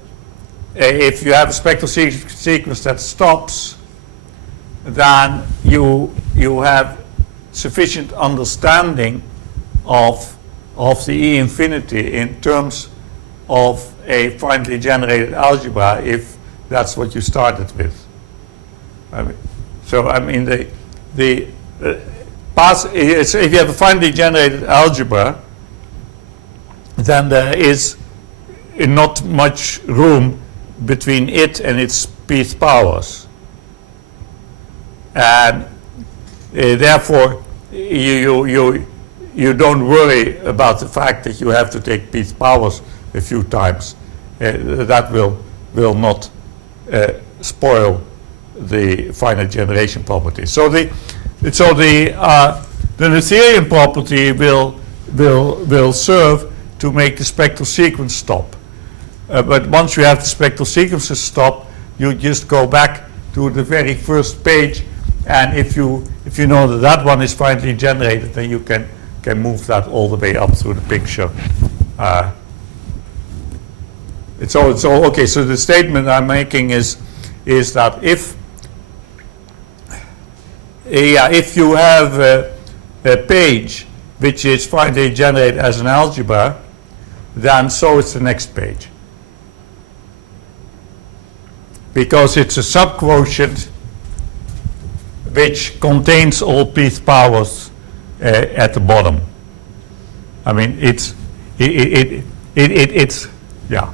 if you have a spectral sequence that stops, then you have sufficient understanding of the E infinity in terms of a finitely generated algebra, if that's what you started with. If you have a finitely generated algebra, then there is not much room between it and its pth powers, and therefore you don't worry about the fact that you have to take pth powers a few times. That will not spoil the finite generation property. So the Noetherian property will serve to make the spectral sequence stop. But once you have the spectral sequences stop, you just go back to the very first page, and if you know that one is finitely generated, then you can move that all the way up through the picture. Okay, so the statement I'm making is that if you have a page which is finitely generated as an algebra, then so is the next page, because it's a subquotient which contains all pth powers at the bottom. I mean, it's yeah.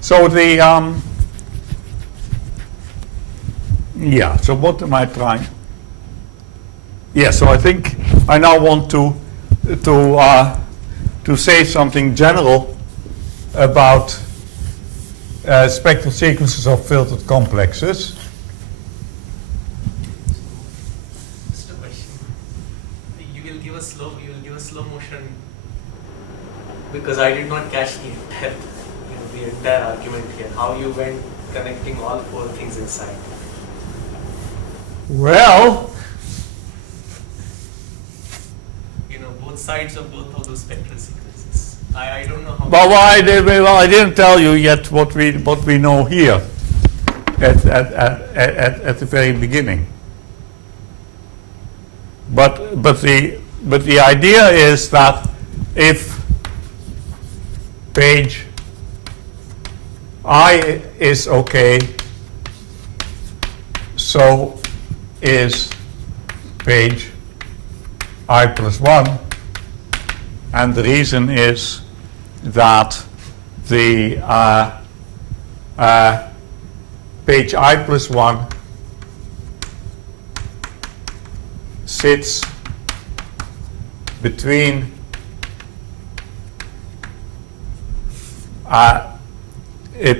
So the so what am I trying? Yeah, so I think I now want to say something general about spectral sequences of filtered complexes. Just a question. You will give a slow motion, because I did not catch the entire argument here. How you went connecting all four things inside. Well, Both sides of both of those spectral sequences. I don't know how. well, I didn't tell you yet what we know here at the very beginning. But the idea is that if page I is okay, so is page I plus 1, and the reason is that the page I plus 1 sits between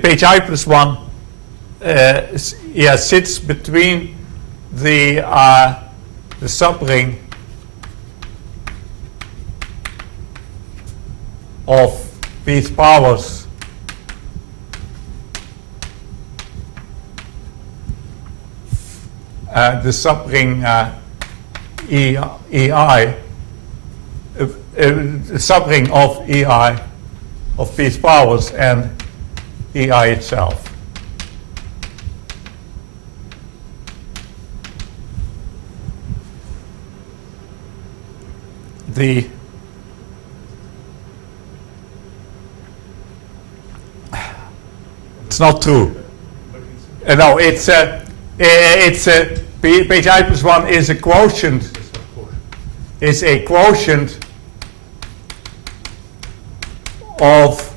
page I plus 1 sits between the subring of pth powers the subring EI, the subring of EI of pth powers and EI itself. It's not true. But it's No, it's page I plus 1 is a quotient. just a quotient. Is a quotient of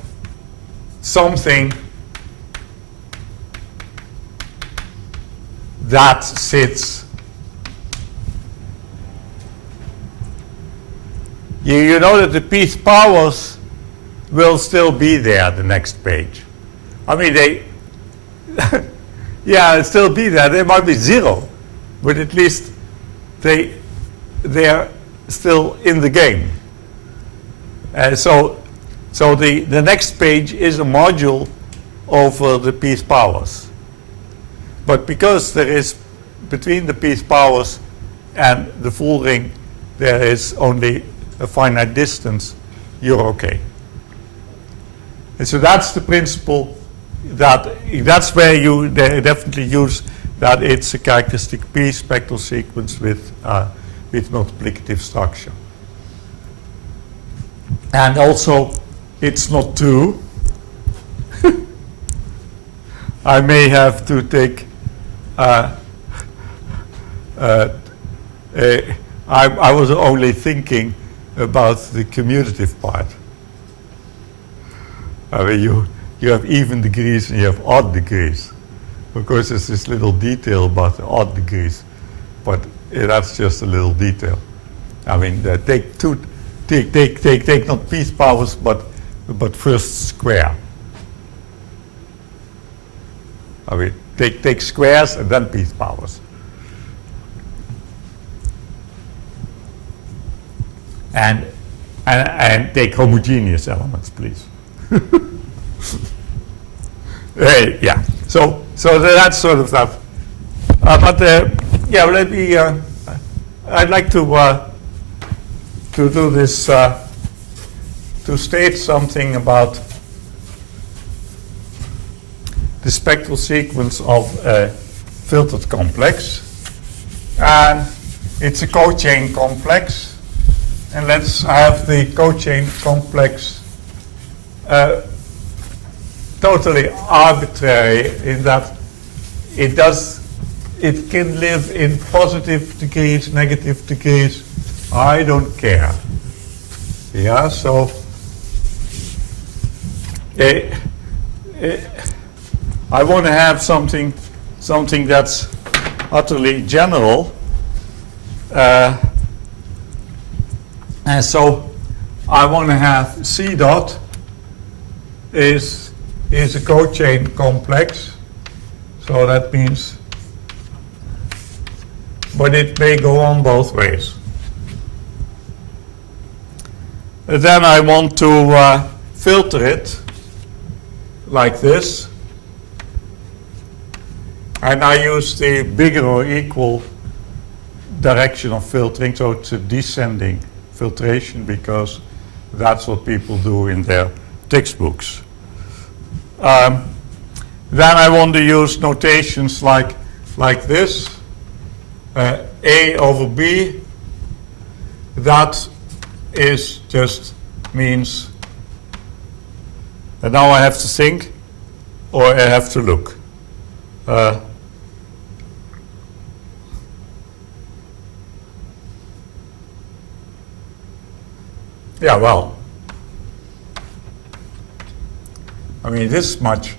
something that sits. You know that the piece powers will still be there the next page. I mean, they, yeah, it'll still be there. They might be 0, but at least they're still in the game. So the next page is a module over the piece powers. But because there is, between the piece powers and the full ring, there is only a finite distance, you're okay. And so that's the principle, that's where you definitely use that it's a characteristic P spectral sequence with multiplicative structure. And also, it's not true. I may have to take I was only thinking about the commutative part. I mean, you have even degrees and you have odd degrees. Of course, there's this little detail about the odd degrees, but that's just a little detail. I mean, take not piece powers, but first square. I mean, take squares and then piece powers. And take homogeneous elements, please. Hey, yeah. So that's sort of that. Yeah, let me. I'd like to do this to state something about the spectral sequence of a filtered complex, and it's a cochain complex. And let's have the cochain complex totally arbitrary in that it can live in positive degrees, negative degrees. I don't care. Yeah, so I want to have something that's utterly general. And so I want to have C dot is a cochain complex. So that means, but it may go on both ways. And then I want to filter it like this. And I use the bigger or equal direction of filtering, so it's a descending filtration because that's what people do in their textbooks. Then I want to use notations like this, A over B. That is just means, and now I have to think or I have to look. Yeah, well, I mean this much,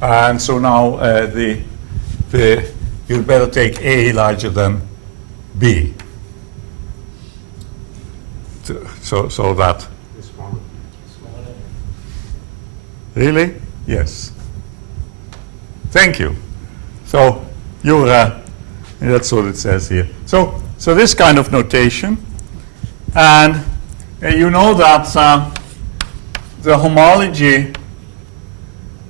and so now you better take A larger than B. So that. Smaller. Really? Yes. Thank you. So you're that's what it says here. So this kind of notation, and you know that the homology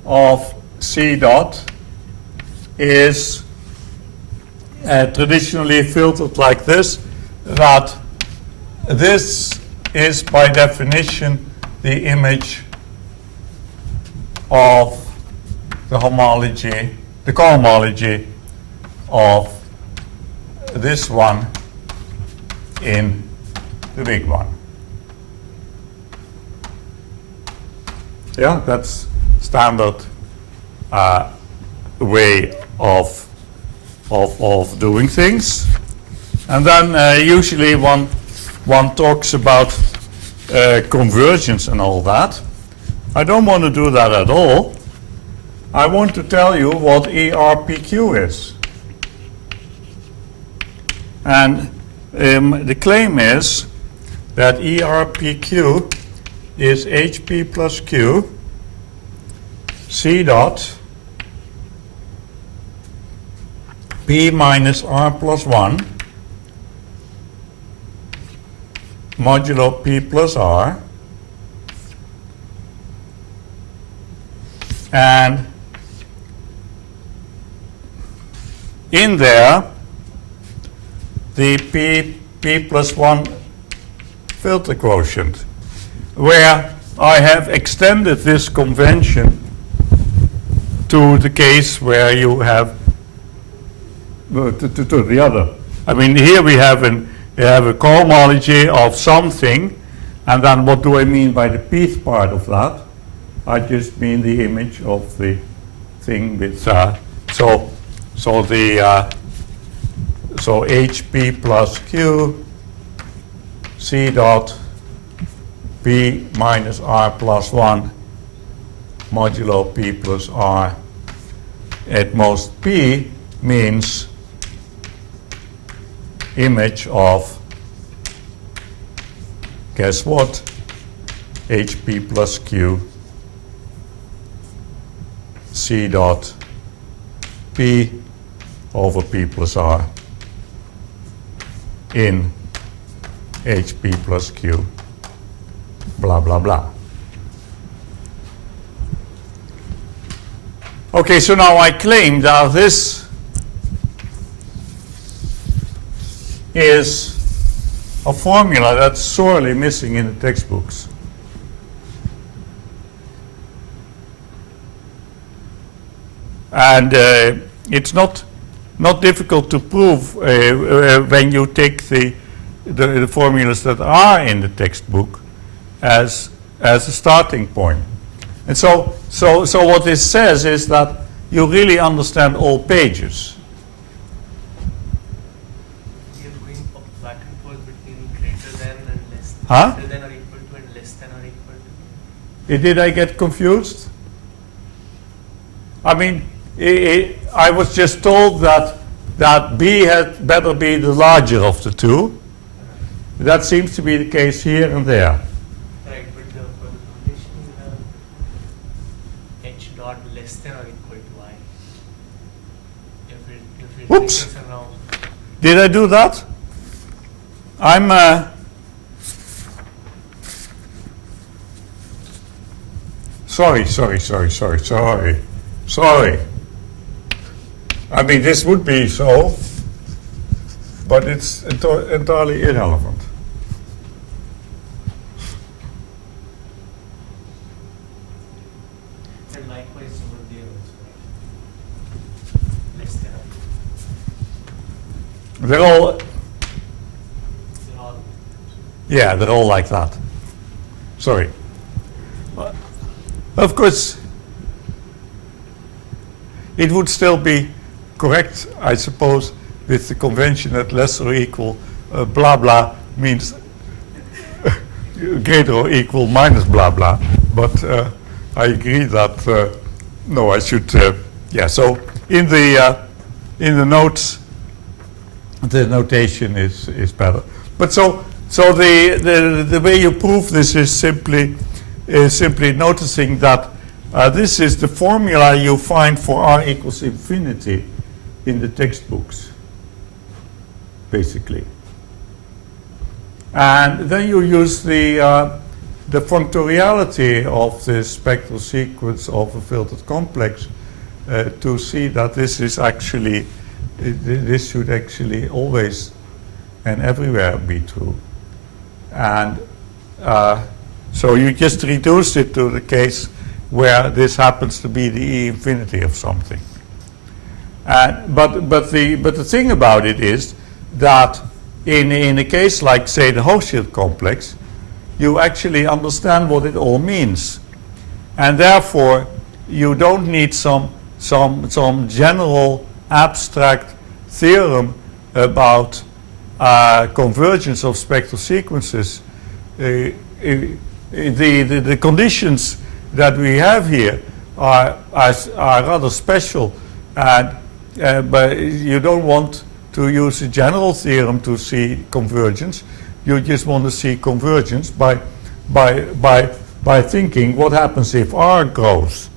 of C dot is traditionally filtered like this, that this is by definition the image of the homology, the cohomology of this one in the big one. Yeah, that's standard way of doing things. And then usually one talks about conversions and all that. I don't want to do that at all. I want to tell you what ERPQ is. And the claim is that ERPQ is HP plus Q C dot P minus R plus 1 modulo P plus R, and in there the P plus 1 filter quotient, where I have extended this convention to the case where you have to the other. I mean, here we have a cohomology of something, and then what do I mean by the pth part of that? I just mean the image of the thing with so HP plus Q C dot P minus R plus 1 modulo P plus R at most P means image of, guess what, HP plus Q C dot P over P plus R in HP plus Q blah blah blah. Okay, so now I claim that this is a formula that's sorely missing in the textbooks. And it's not difficult to prove when you take the formulas that are in the textbook as a starting point. And so what this says is that you really understand all pages. You're going back and forth between greater than and less than, Huh? greater than or equal to and less than or equal to. Did I get confused? I mean, I was just told that B had better be the larger of the two. That seems to be the case here and there. Right, but for the foundation you have H dot less than or equal to I. If it Whoops. takes us around. Did I do that? I'm sorry. I mean, this would be so, but it's entirely irrelevant. And likewise over there also, right? Less than or They're all, they're all. yeah, they're all like that. Sorry. Of course, it would still be correct, I suppose, with the convention that less or equal blah blah means greater or equal minus blah blah. But I agree that no, I should. Yeah. So in the notes, the notation is better. But so the way you prove this is simply noticing that this is the formula you find for R equals infinity in the textbooks, basically. And then you use the functoriality of the spectral sequence of a filtered complex to see that this is actually, this should actually always and everywhere be true. And so you just reduce it to the case where this happens to be the E infinity of something. But the thing about it is that in a case like, say, the Hochschild complex, you actually understand what it all means. And therefore, you don't need some some general abstract theorem about convergence of spectral sequences. The conditions that we have here are rather special, and but you don't want to use a general theorem to see convergence. You just want to see convergence by thinking what happens if R grows.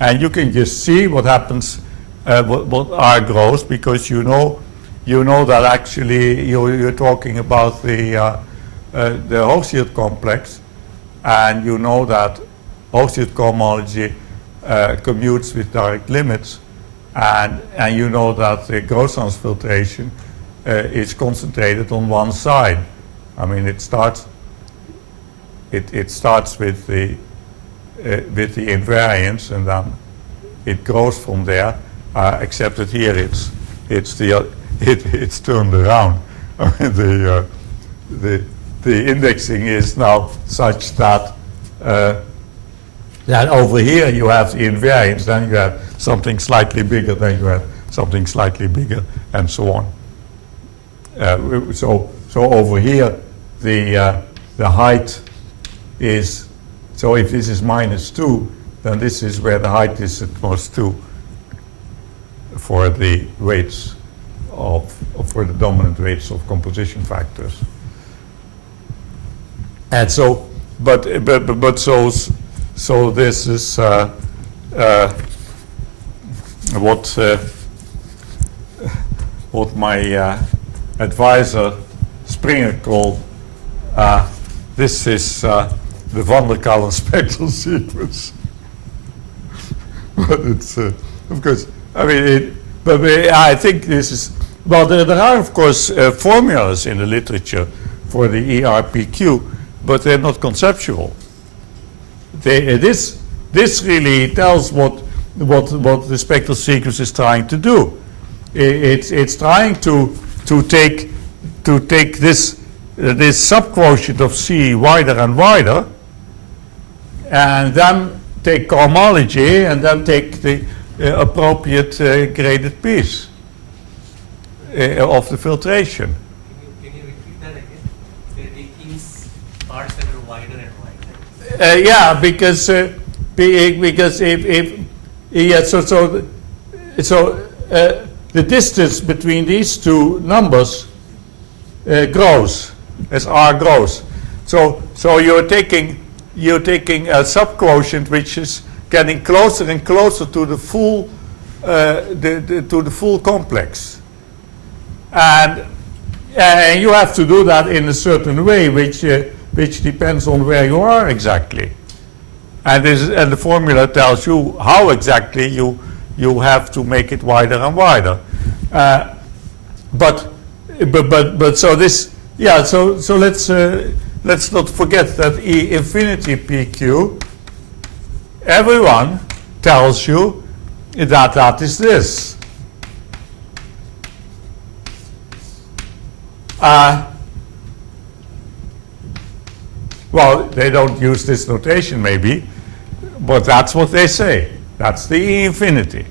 And you can just see what happens what R grows, because you know that actually you're talking about the Hochschild complex, and you know that Hochschild cohomology commutes with direct limits, and you know that the gross transfiltration is concentrated on one side. I mean, it starts with the invariance, and then it grows from there. Except that here it's turned around. I mean, the indexing is now such that over here you have the invariance, then you have something slightly bigger, then you have something slightly bigger, and so on. So over here the height is, so if this is -2, then this is where the height is at +2 for the weights for the dominant weights of composition factors. And so, but so this is what my advisor Springer called this is the van der Kallen spectral sequence. But it's of course, I mean, I think this is, well, there are of course formulas in the literature for the ERPQ, but they're not conceptual. This really tells what the spectral sequence is trying to do. It's trying to take this subquotient of C wider and wider, and then take cohomology, and then take the appropriate graded piece of the filtration. Can you repeat that again? They're taking parts that are wider and wider. Yeah, because the distance between these two numbers grows as R grows. So you're taking a subquotient which is getting closer and closer to the full to the full complex, and you have to do that in a certain way, which depends on where you are exactly, and the formula tells you how exactly you have to make it wider and wider. But so this, yeah, so let's not forget that E infinity PQ, everyone tells you that is this. Well, they don't use this notation maybe, but that's what they say. That's the E infinity.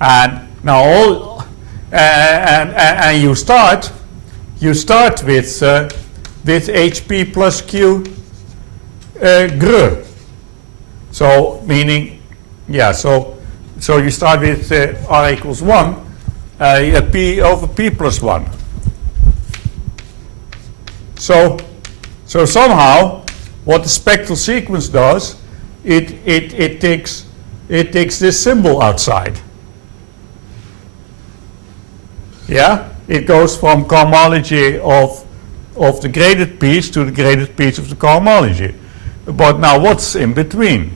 And now and you start with HP plus Q gr. So meaning, yeah, so you start with R equals 1, P over P plus 1. So somehow what the spectral sequence does, it takes this symbol outside. Yeah, it goes from cohomology of the graded piece to the graded piece of the cohomology. But now what's in between?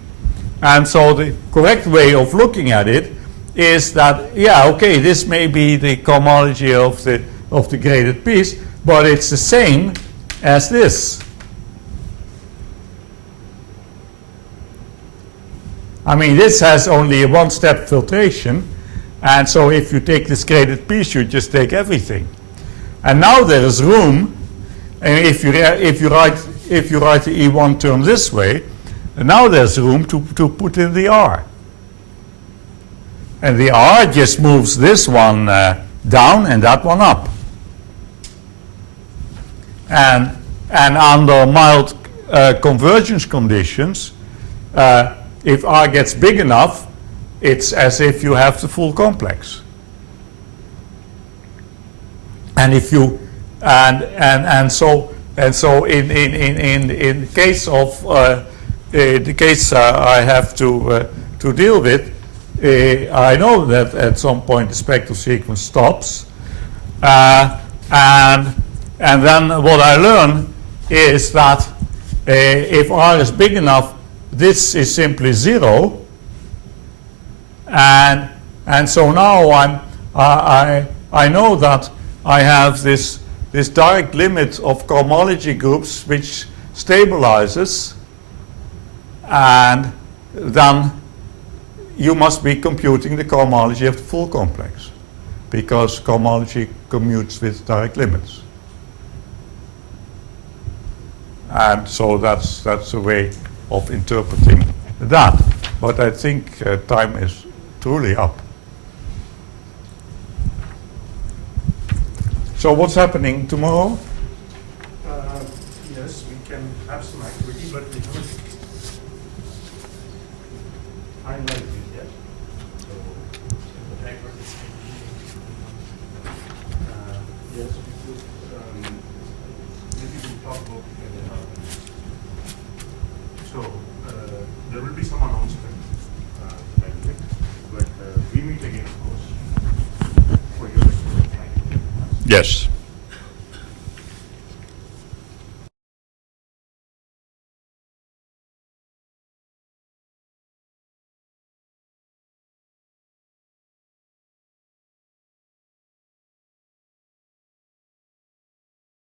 And so the correct way of looking at it is that, yeah, okay, this may be the cohomology of the graded piece, but it's the same as this. I mean, this has only a one-step filtration, and so if you take this graded piece, you just take everything. And now there is room, and if you write the E1 term this way, And now there's room to put in the R. And the R just moves this one down and that one up. And under mild convergence conditions, if R gets big enough, it's as if you have the full complex. And if you and so in case of the case I have to deal with, I know that at some point the spectral sequence stops, and then what I learn is that if R is big enough, this is simply 0, and so now I know that I have this direct limit of cohomology groups which stabilizes, and then you must be computing the cohomology of the full complex, because cohomology commutes with direct limits. And so that's a way of interpreting that. But I think time is truly up. So what's happening tomorrow? Yes, we can have some activity, but we haven't finalized it yet. So, yes, we could, maybe we'll talk about it when it happens. So, there will be some announcement, I think, but we meet again, of course, for your. Yes.